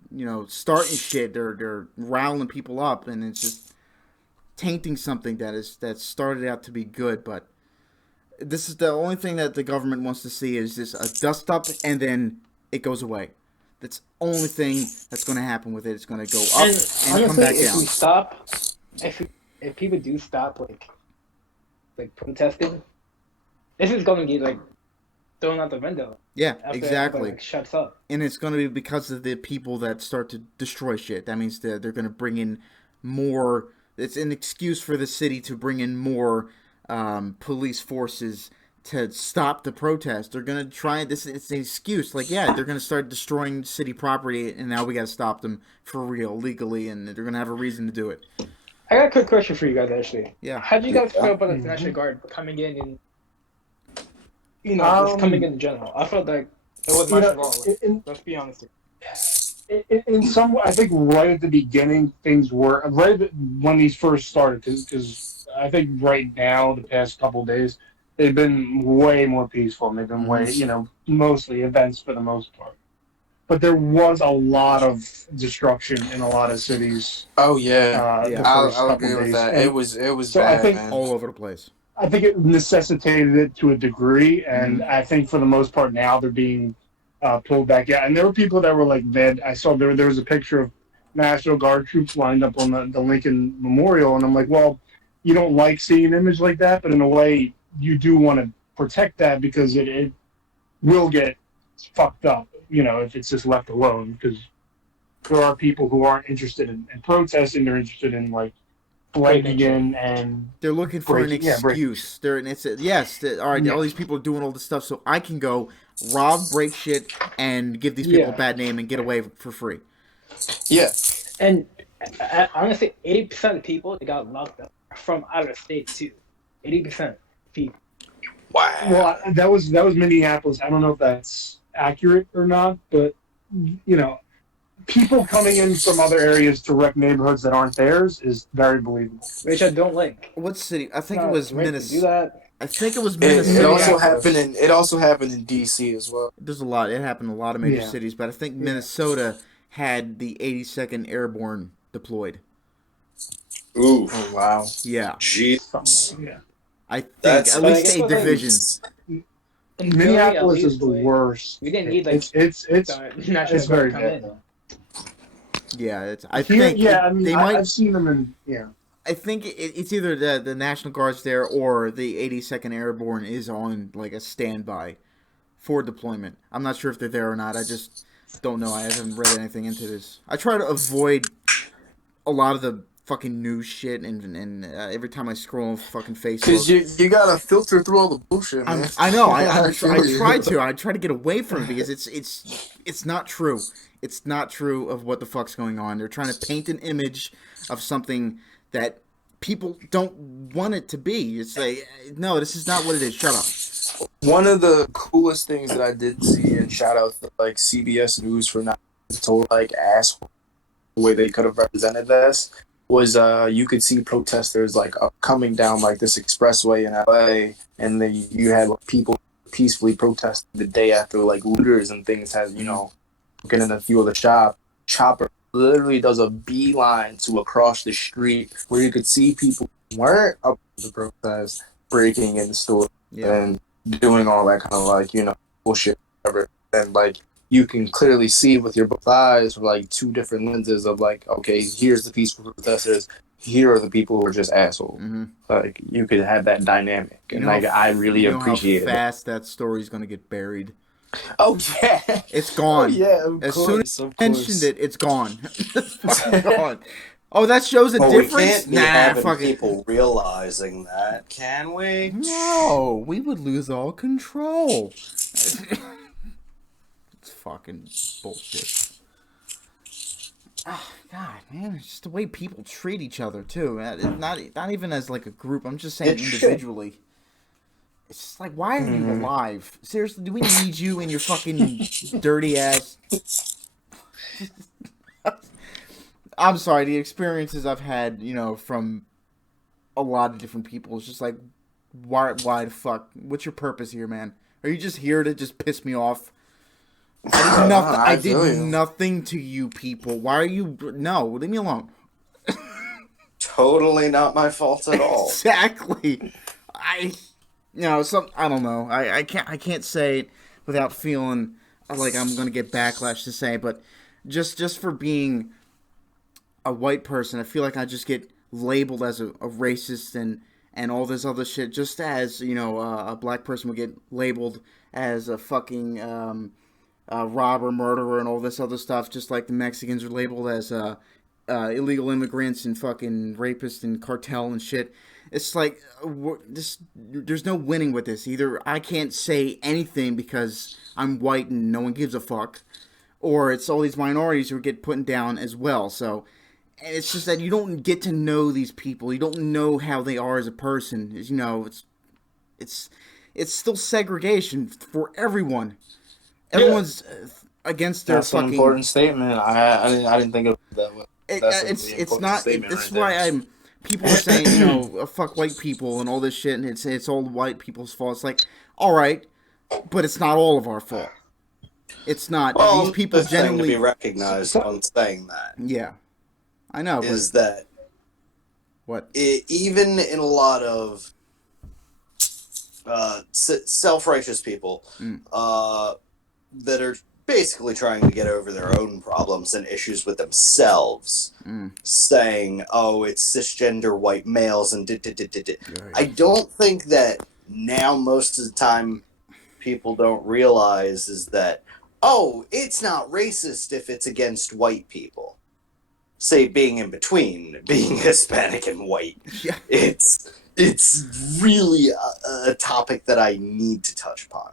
starting shit, they're riling people up, and it's just tainting something that started out to be good. But this is the only thing that the government wants to see, is just a dust up and then it goes away. That's the only thing that's going to happen with it. It's going to go up and honestly, come back if down. we stop, if people do stop like protesting, this is going to get like thrown out the window. Yeah, after exactly. everybody, shuts up. And it's going to be because of the people that start to destroy shit. That means they're going to bring in more. It's an excuse for the city to bring in more police forces to stop the protest. They're going to try this. It's an excuse. Like, yeah, they're going to start destroying city property, and now we got to stop them for real, legally, and they're going to have a reason to do it. I got a quick question for you guys, actually. Yeah. How do you guys feel about the National Guard coming in and just coming in general? I felt like it was much wrong. Let's be honest. In some way, I think right at the beginning, things were right when these first started, because I think right now, the past couple of days, they've been way more peaceful. And they've been way, mostly events for the most part. But there was a lot of destruction in a lot of cities. Oh yeah, I'll agree with days. that. And it was so bad, I think, man. All over the place. I think it necessitated it to a degree, and I think for the most part now they're being pulled back. Yeah, and there were people that were like mad. I saw there was a picture of National Guard troops lined up on the Lincoln Memorial, and I'm like, well, you don't like seeing an image like that, but in a way, you do want to protect that because it will get fucked up, if it's just left alone. Because there are people who aren't interested in protesting; they're interested in like blending in, and they're looking for an excuse. All right, all these people are doing all this stuff, so I can go rob, break shit, and give these people a bad name and get away for free. Yeah, and honestly, 80% of people that got locked up are from out of state too. 80% people. Wow. Well, that was Minneapolis. I don't know if that's accurate or not, but people coming in from other areas to wreck neighborhoods that aren't theirs is very believable. Which I don't like. What city? I think it was Minnesota. Do that. I think it was Minnesota. It also happened in DC as well. There's a lot. It happened in a lot of major cities, but I think Minnesota had the 82nd Airborne deployed. Ooh. Oh, wow. Yeah. Jeez. Yeah. I think That's- at But I least guess 8 what, like, divisions. in Philly, at Minneapolis least, is the like, worst. we didn't need, like, It's national it's very guard come bad. in. Yeah, I Here, think yeah, I mean, they might. I've seen them in, yeah. I think it's either the National Guard's there or the 82nd Airborne is on like a standby for deployment. I'm not sure if they're there or not. I just don't know. I haven't read anything into this. I try to avoid a lot of the fucking news shit, and every time I scroll on fucking Because Facebook, you gotta filter through all the bullshit, man. I know. I feel you. try to get away from it because it's not true. It's not true of what the fuck's going on. They're trying to paint an image of something that people don't want it to be. It's like, no, this is not what it is. Shut up. One of the coolest things that I did see, and shout out to like CBS News for not told like asshole the way they could have represented this, was you could see protesters like coming down like this expressway in LA, and then you had like, people peacefully protesting the day after like looters and things had getting in a few of the chopper literally does a beeline to across the street where you could see people who weren't up to the protest breaking in the store and doing all that kind of like bullshit whatever, and like you can clearly see with your both eyes like two different lenses of like, okay, here's the peaceful protesters, here are the people who are just assholes. Mm-hmm. Like you could have that dynamic, and like I really appreciate how fast that story's gonna get buried. Oh yeah, it's gone. Oh, yeah, as soon as you mentioned it, it's gone. It's gone. Oh, that shows a difference. We can't be having fucking people realizing that, can we? No, we would lose all control. It's fucking bullshit. Oh, God, man, it's just the way people treat each other too. Not even as like a group. I'm just saying individually. It's just like, why are you alive? Seriously, do we need you in your fucking dirty ass? I'm sorry, the experiences I've had, from a lot of different people, is just like, why the fuck? What's your purpose here, man? Are you just here to just piss me off? I did nothing to you people. Why are you... No, leave me alone. Totally not my fault at all. Exactly. I don't know. I can't say it without feeling like I'm gonna get backlash to say, but just for being a white person, I feel like I just get labeled as a racist and all this other shit, just as a black person would get labeled as a fucking robber, murderer, and all this other stuff, just like the Mexicans are labeled as illegal immigrants and fucking rapists and cartel and shit. It's like, there's no winning with this. Either I can't say anything because I'm white and no one gives a fuck, or it's all these minorities who get put down as well. So, and it's just that you don't get to know these people. You don't know how they are as a person. It's still segregation for everyone. Everyone's against their fucking... That's an important statement. I didn't think of it that way. It's not. This is why people are saying, fuck white people and all this shit, and it's all white people's fault. It's like, all right, but it's not all of our fault. It's not. Well, these people the genuinely thing to be recognized on saying that. Yeah, I know. Is that what? Even in a lot of self-righteous people that are basically trying to get over their own problems and issues with themselves, saying, oh, it's cisgender white males and I don't think that now most of the time people don't realize is that, oh, it's not racist if it's against white people. Say being in between, being Hispanic and white. Yeah. It's really a topic that I need to touch upon.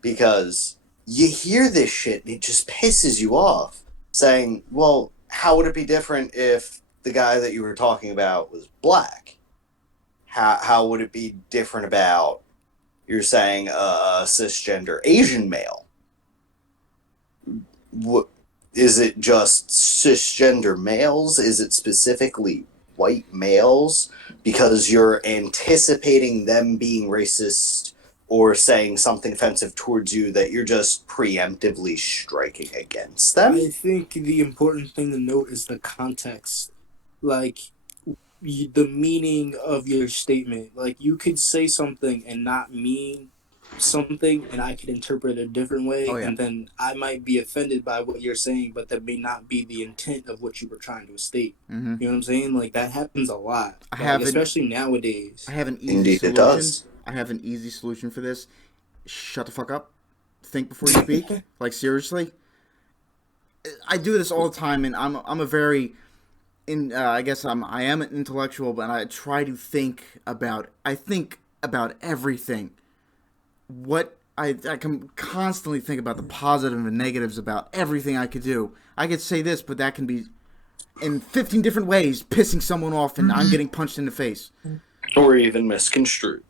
Because you hear this shit and it just pisses you off. Saying, well, how would it be different if the guy that you were talking about was black? How would it be different about, you're saying, a cisgender Asian male? What, is it just cisgender males? Is it specifically white males? Because you're anticipating them being racist or saying something offensive towards you that you're just preemptively striking against them? I think the important thing to note is the context. Like, the meaning of your statement. Like, you could say something and not mean something, and I could interpret it a different Oh way, yeah. and then I might be offended by what you're saying, but that may not be the intent of what you were trying to state. Mm-hmm. You know what I'm saying? Like, that happens a lot, I like, have an especially nowadays. I have an easy Indeed, it solution. does. I have an easy solution for this. Shut the fuck up. Think before you speak. Like, seriously. I do this all the time, and I'm a very I guess I am an intellectual, but I try to think about everything. What I can constantly think about the positive and negatives about everything I could do. I could say this, but that can be in 15 different ways, pissing someone off, and I'm getting punched in the face. Or even misconstrued.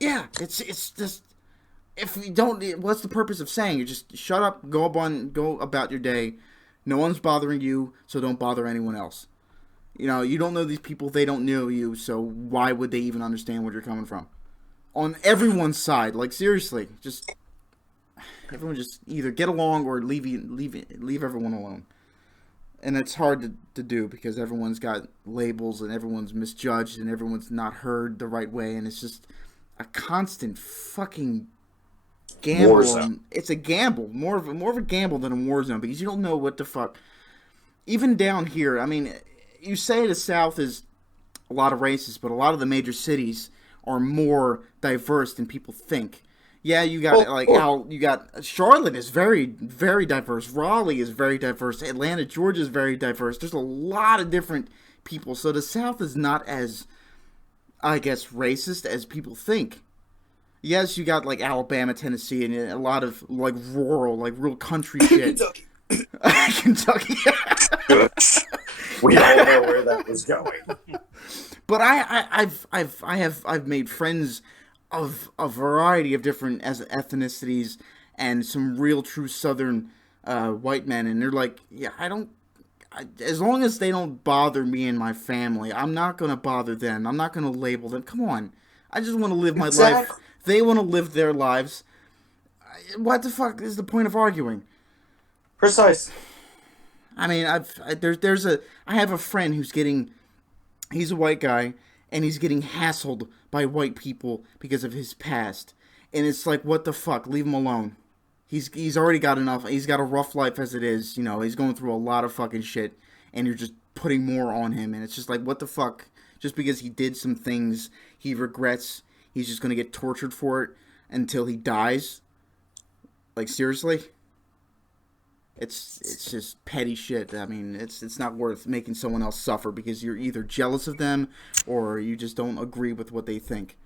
Yeah, it's just, if you don't, what's the purpose of saying? You just shut up, go about your day. No one's bothering you, so don't bother anyone else. You know, you don't know these people, they don't know you, so why would they even understand where you're coming from? On everyone's side, like, seriously, just everyone just either get along or leave everyone alone. And it's hard to do because everyone's got labels and everyone's misjudged and everyone's not heard the right way, and it's just a constant fucking gamble. War zone. It's a gamble, more of a gamble than a war zone, because you don't know what the fuck. Even down here, I mean, you say the South is a lot of races, but a lot of the major cities are more diverse than people think. Yeah, you got you got Charlotte is very, very diverse. Raleigh is very diverse. Atlanta, Georgia is very diverse. There's a lot of different people. So the South is not as, I guess, racist as people think. Yes, you got like Alabama, Tennessee, and a lot of like rural, like real country shit. Kentucky. We all know where that was going. But I've made friends of a variety of different ethnicities and some real true Southern white men, and they're like, yeah, as long as they don't bother me and my family, I'm not gonna bother them. I'm not gonna label them. Come on, I just want to live my life. They want to live their lives. What the fuck is the point of arguing? Precise. I mean, I have a friend he's a white guy, and he's getting hassled by white people because of his past. And it's like, what the fuck? Leave him alone. He's already got enough. He's got a rough life as it is. You know, he's going through a lot of fucking shit, and you're just putting more on him. And it's just like, what the fuck? Just because he did some things he regrets, he's just gonna get tortured for it until he dies? Like, seriously? It's just petty shit. I mean, it's not worth making someone else suffer because you're either jealous of them or you just don't agree with what they think.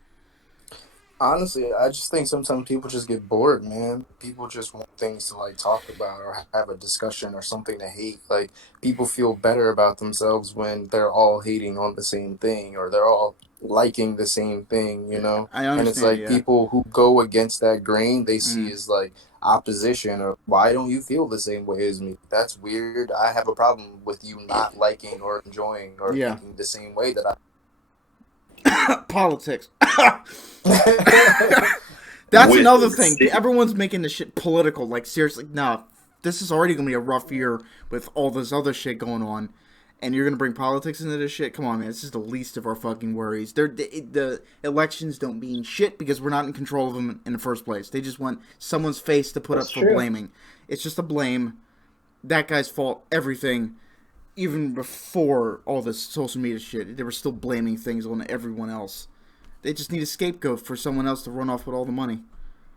Honestly, I just think sometimes people just get bored, man. People just want things to like talk about or have a discussion or something to hate. Like, people feel better about themselves when they're all hating on the same thing or they're all liking the same thing, you know? I understand, and it's like people who go against that grain, they see as like opposition, or why don't you feel the same way as me? That's weird. I have a problem with you not liking or enjoying or thinking the same way that I politics. That's another thing. Everyone's making this shit political. Like, seriously, no. This is already gonna be a rough year with all this other shit going on, and you're gonna bring politics into this shit? Come on, man. This is the least of our fucking worries. The elections don't mean shit because we're not in control of them in the first place. They just want someone's face to put up for blaming. It's just a blame. That guy's fault. Everything. Even before all this social media shit, they were still blaming things on everyone else. They just need a scapegoat for someone else to run off with all the money.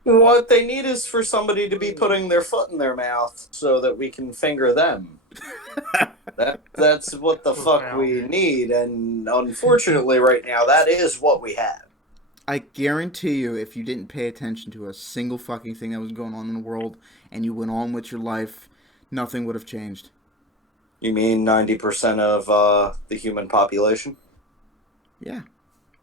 What they need is for somebody to be putting their foot in their mouth so that we can finger them. That's what the fuck we need, and unfortunately right now, that is what we have. I guarantee you, if you didn't pay attention to a single fucking thing that was going on in the world, and you went on with your life, nothing would have changed. You mean 90% of the human population? Yeah.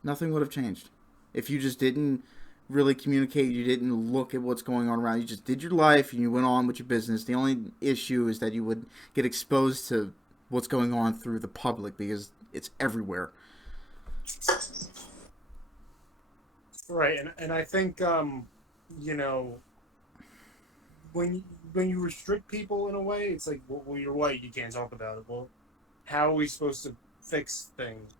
Nothing would have changed. If you just didn't really communicate, you didn't look at what's going on around you, just did your life and you went on with your business. The only issue is that you would get exposed to what's going on through the public because it's everywhere. Right, and I think, you know, when you restrict people in a way, it's like, well, you're white, you can't talk about it. Well, how are we supposed to fix things?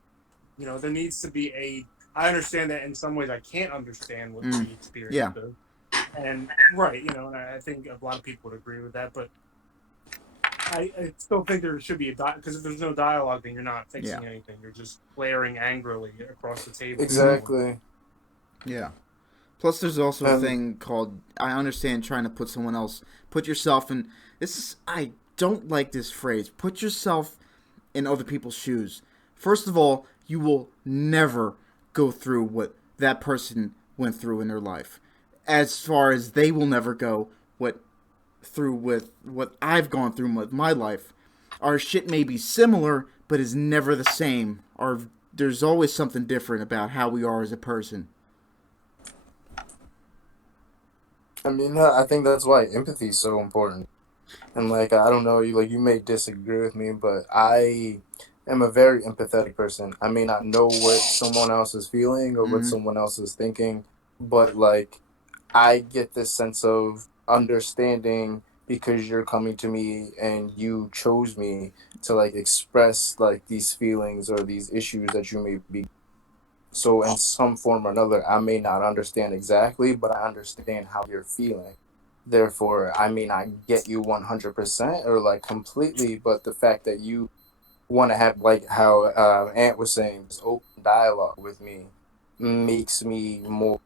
there needs to be I understand that in some ways I can't understand what the experience Yeah. is. And right, and I think a lot of people would agree with that, but I still think there should be because if there's no dialogue, then you're not fixing anything. You're just glaring angrily across the table. Exactly. Yeah. Plus, there's also a thing called, I understand trying to put yourself in, I don't like this phrase, put yourself in other people's shoes. First of all, you will never go through what that person went through in their life. As far as they will never go through with what I've gone through with my life. Our shit may be similar, but is never the same. There's always something different about how we are as a person. I mean, I think that's why empathy is so important. And I don't know, you may disagree with me, but I am a very empathetic person. I may not know what someone else is feeling or what someone else is thinking, but I get this sense of understanding because you're coming to me and you chose me to express these feelings or these issues that you may be. So in some form or another, I may not understand exactly, but I understand how you're feeling. Therefore, I may not get you 100% or completely, but the fact that you want to have how Ant was saying, this open dialogue with me makes me more,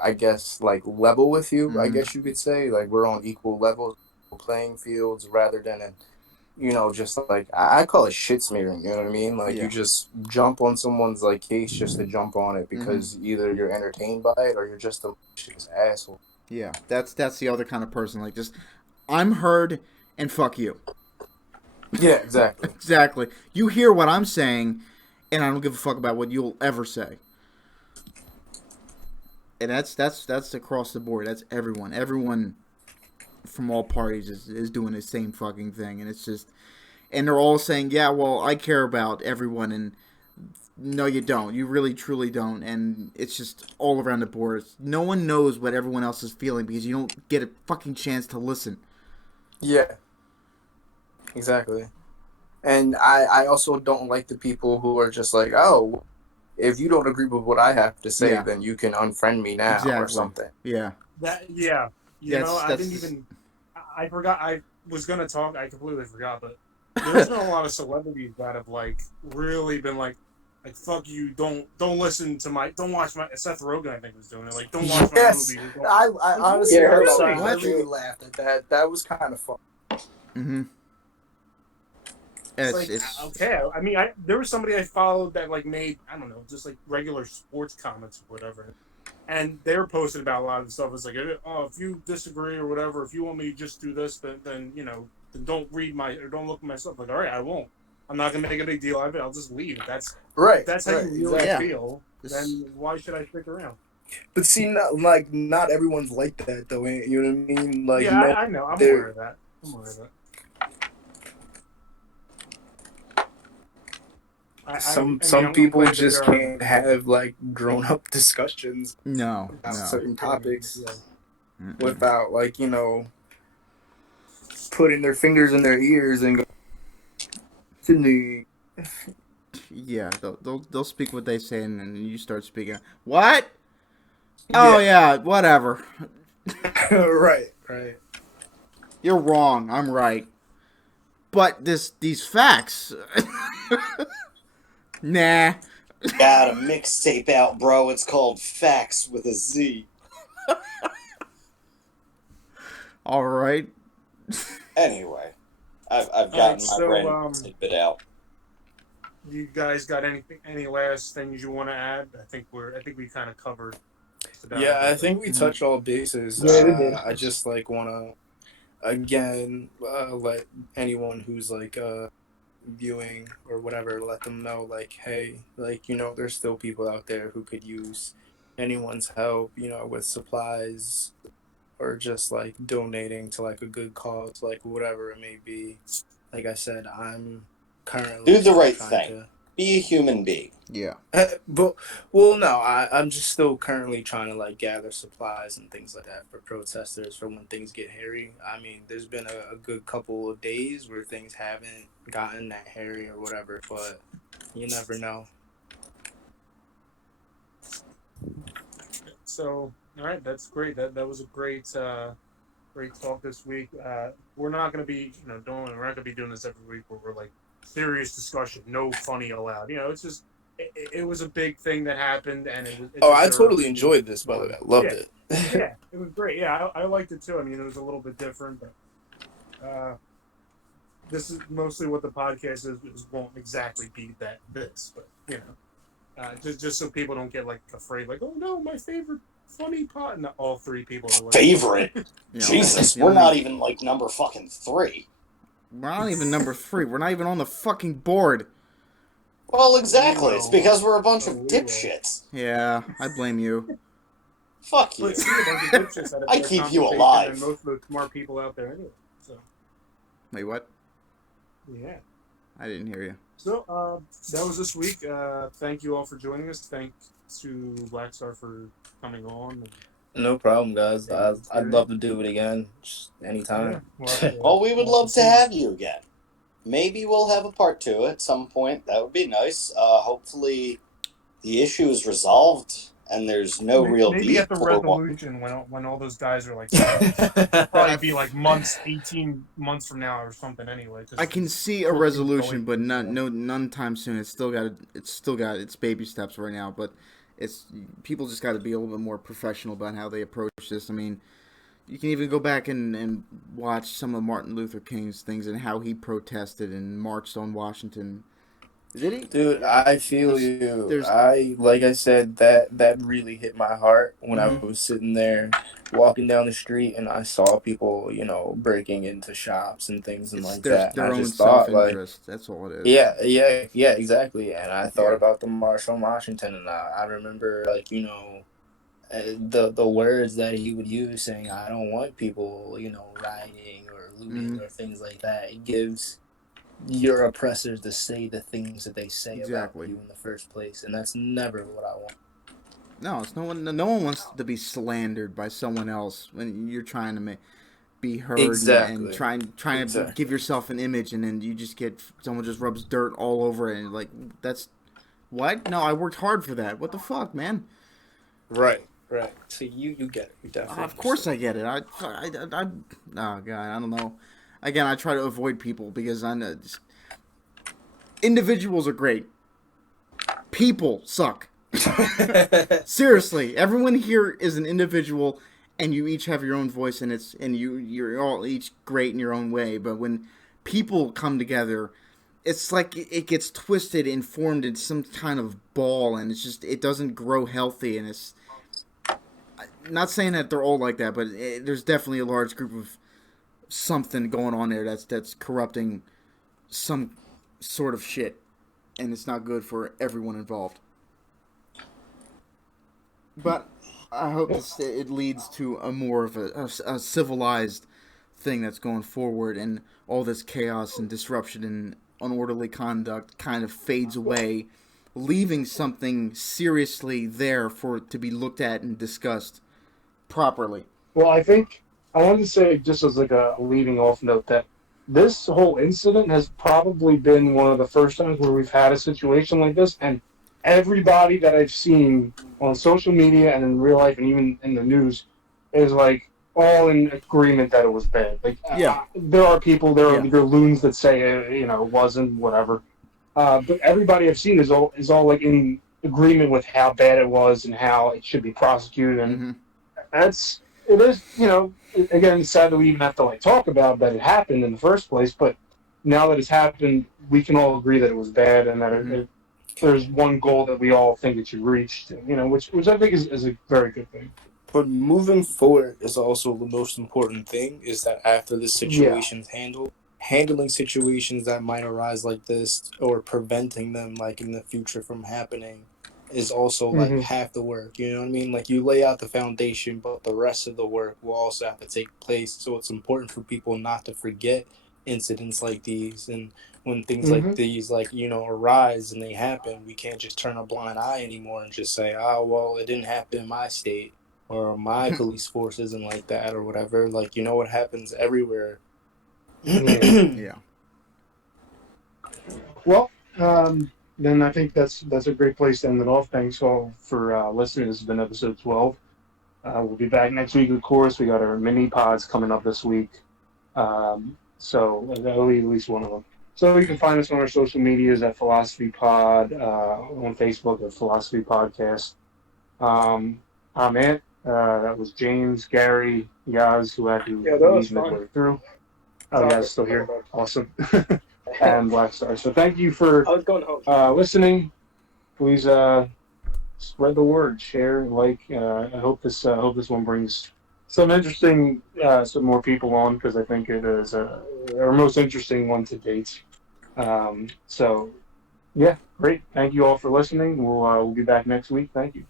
I guess, level with you. I guess you could say we're on equal levels, playing fields, rather than just I call it shit smearing. You know what I mean? You just jump on someone's case just to jump on it because either you're entertained by it or you're just a malicious asshole. Yeah, that's the other kind of person. Just, I'm heard and fuck you. Yeah, exactly. Exactly. You hear what I'm saying, and I don't give a fuck about what you'll ever say. And that's across the board. That's everyone. Everyone from all parties is doing the same fucking thing, and it's just, and they're all saying, yeah, well, I care about everyone, and no, you don't. You really, truly don't, and it's just all around the board. No one knows what everyone else is feeling because you don't get a fucking chance to listen. Yeah, exactly. And I also don't like the people who are just oh, if you don't agree with what I have to say, then you can unfriend me now or something. Yeah. I didn't even. I forgot. I was gonna talk. I completely forgot. But there's been a lot of celebrities that have really been fuck you. Don't listen to don't watch my. Seth Rogen, I think, was doing it. Don't watch my movie. I honestly really? I really laughed at that. That was kind of fun. Mm-hmm. It's okay. I mean, there was somebody I followed that made, I don't know, just regular sports comments or whatever, and they were posting about a lot of stuff. It's oh, if you disagree or whatever, if you want me to just do this, then then don't read don't look at my stuff. All right, I won't. I'm not gonna make a big deal out of it. I'll just leave. That's right. That's how you really feel. Then why should I stick around? But see, not everyone's like that though. You know what I mean? I know. I'm aware of that. Some people just can't have grown up discussions. No. Certain topics without putting their fingers in their ears and go to the. Yeah, they'll speak what they say, and then you start speaking. What? Oh yeah, whatever. Right. You're wrong. I'm right. But these facts. Nah. Got a mixtape out, bro. It's called Facts with a Z. All right. Anyway, I've gotten my brain tidbit out. You guys got any last things you want to add? I think we kind of covered. Yeah, I think we touched all bases. Yeah, we did. I just want to again let anyone who's viewing or whatever, let them know hey, there's still people out there who could use anyone's help, with supplies or just donating to a good cause, whatever it may be. Like I said, I'm currently do the right thing. Be a human being. Yeah. No, I'm just still currently trying to gather supplies and things like that for protesters for when things get hairy. I mean, there's been a good couple of days where things haven't gotten that hairy or whatever, but you never know. So, all right, that's great. That was a great great talk this week. We're not going to be, we're not going to be doing this every week where we're like serious discussion, no funny allowed. It's just it was a big thing that happened, and it Oh, I deserves totally to be enjoyed this, by the way. I loved yeah, it. yeah, it was great. Yeah, I liked it too. I mean, it was a little bit different, but this is mostly what the podcast is won't exactly be this, but just so people don't get like afraid, like, oh no, my favorite funny pot, and all three people are like, Favorite? You know, Jesus, the we're only- not even like number fucking 3. We're not even number 3. We're not even on the fucking board. Well, exactly. It's because we're a bunch Oh, of we will. dipshits. Yeah, I blame you. Fuck you. But see, a bunch of dipshits had a I better keep you conversation alive. than most of the smart people out there anyway. So Wait, what? yeah. I didn't hear you. So that was this week. Thank you all for joining us. Thanks to Black Star for coming on. No problem, guys. Yeah, I'd love to do it again, just Yeah, anytime. Well, we would we'll love to have you again. Maybe we'll have a part 2 at some point. That would be nice. Hopefully, the issue is resolved and there's no real maybe beef. at the or- resolution when all those guys are like probably be like 18 months from now or something anyway. I can see a resolution, but none time soon. It's still got its baby steps right now, but people just got to be a little bit more professional about how they approach this. I mean, you can even go back and watch some of Martin Luther King's things and how he protested and marched on Washington. Did he? Dude, I feel you. there's- Like I said, that really hit my heart when I Mhm. was sitting there walking down the street and I saw people, breaking into shops and things and like that. Their And I own just thought, self-interest. That's all it is. yeah, exactly. And I thought Yeah. about the March on Washington, and I remember, the words that he would use, saying, "I don't want people, rioting or looting or things like that." It gives your oppressors to say the things that they say Exactly. about you in the first place, and that's never what I want. No, it's no one wants to be slandered by someone else when you're trying to be heard Exactly. and trying to Exactly. give yourself an image, and then you just get someone just rubs dirt all over it, and like that's what? No, I worked hard for that. What the fuck, man? Right. So you get it. You definitely. Of course I get it. Oh god, I don't know. Again, I try to avoid people because I know individuals are great. People suck. Seriously, everyone here is an individual, and you each have your own voice, and you're all each great in your own way. But when people come together, it's like it gets twisted and formed in some kind of ball, and it doesn't grow healthy. And it's not saying that they're all like that, but there's definitely a large group of something going on there that's corrupting some sort of shit, and it's not good for everyone involved. But I hope it leads to a more of a civilized thing that's going forward, and all this chaos and disruption and unorderly conduct kind of fades away, leaving something seriously there for it to be looked at and discussed properly. Well, I think I wanted to say, just as like a leading off note, that this whole incident has probably been one of the first times where we've had a situation like this, and everybody that I've seen on social media and in real life and even in the news is like all in agreement that it was bad. Like, Yeah. there are people, there are loons that say it wasn't, whatever. But everybody I've seen is all like in agreement with how bad it was and how it should be prosecuted, and it is, again, it's sad that we even have to like talk about that it happened in the first place, but now that it's happened, we can all agree that it was bad and that there's one goal that we all think it should reach, which I think is a very good thing. But moving forward is also the most important thing, is that after this situation's handled, handling situations that might arise like this or preventing them like in the future from happening is also like half the work, you know what I mean? Like, you lay out the foundation, but the rest of the work will also have to take place. So it's important for people not to forget incidents like these, and when things like these arise and they happen, we can't just turn a blind eye anymore and just say, oh well, it didn't happen in my state or my police force isn't like that or whatever. Like, what happens everywhere. Yeah. Well, then I think that's a great place to end it off. Thanks all for listening. This has been episode 12. We'll be back next week, of course. We got our mini pods coming up this week. So at least one of them. So you can find us on our social medias at Philosophy Pod, on Facebook at Philosophy Podcast. I'm Ant. That was James, Gary, Yaz, who had to leave midway through. Oh, Yaz is still here. Awesome. And Black Star. So thank you for listening. Please spread the word, share, like. I hope this one brings some interesting, some more people on, because I think it is our most interesting one to date. So, yeah, great. Thank you all for listening. We'll be back next week. Thank you.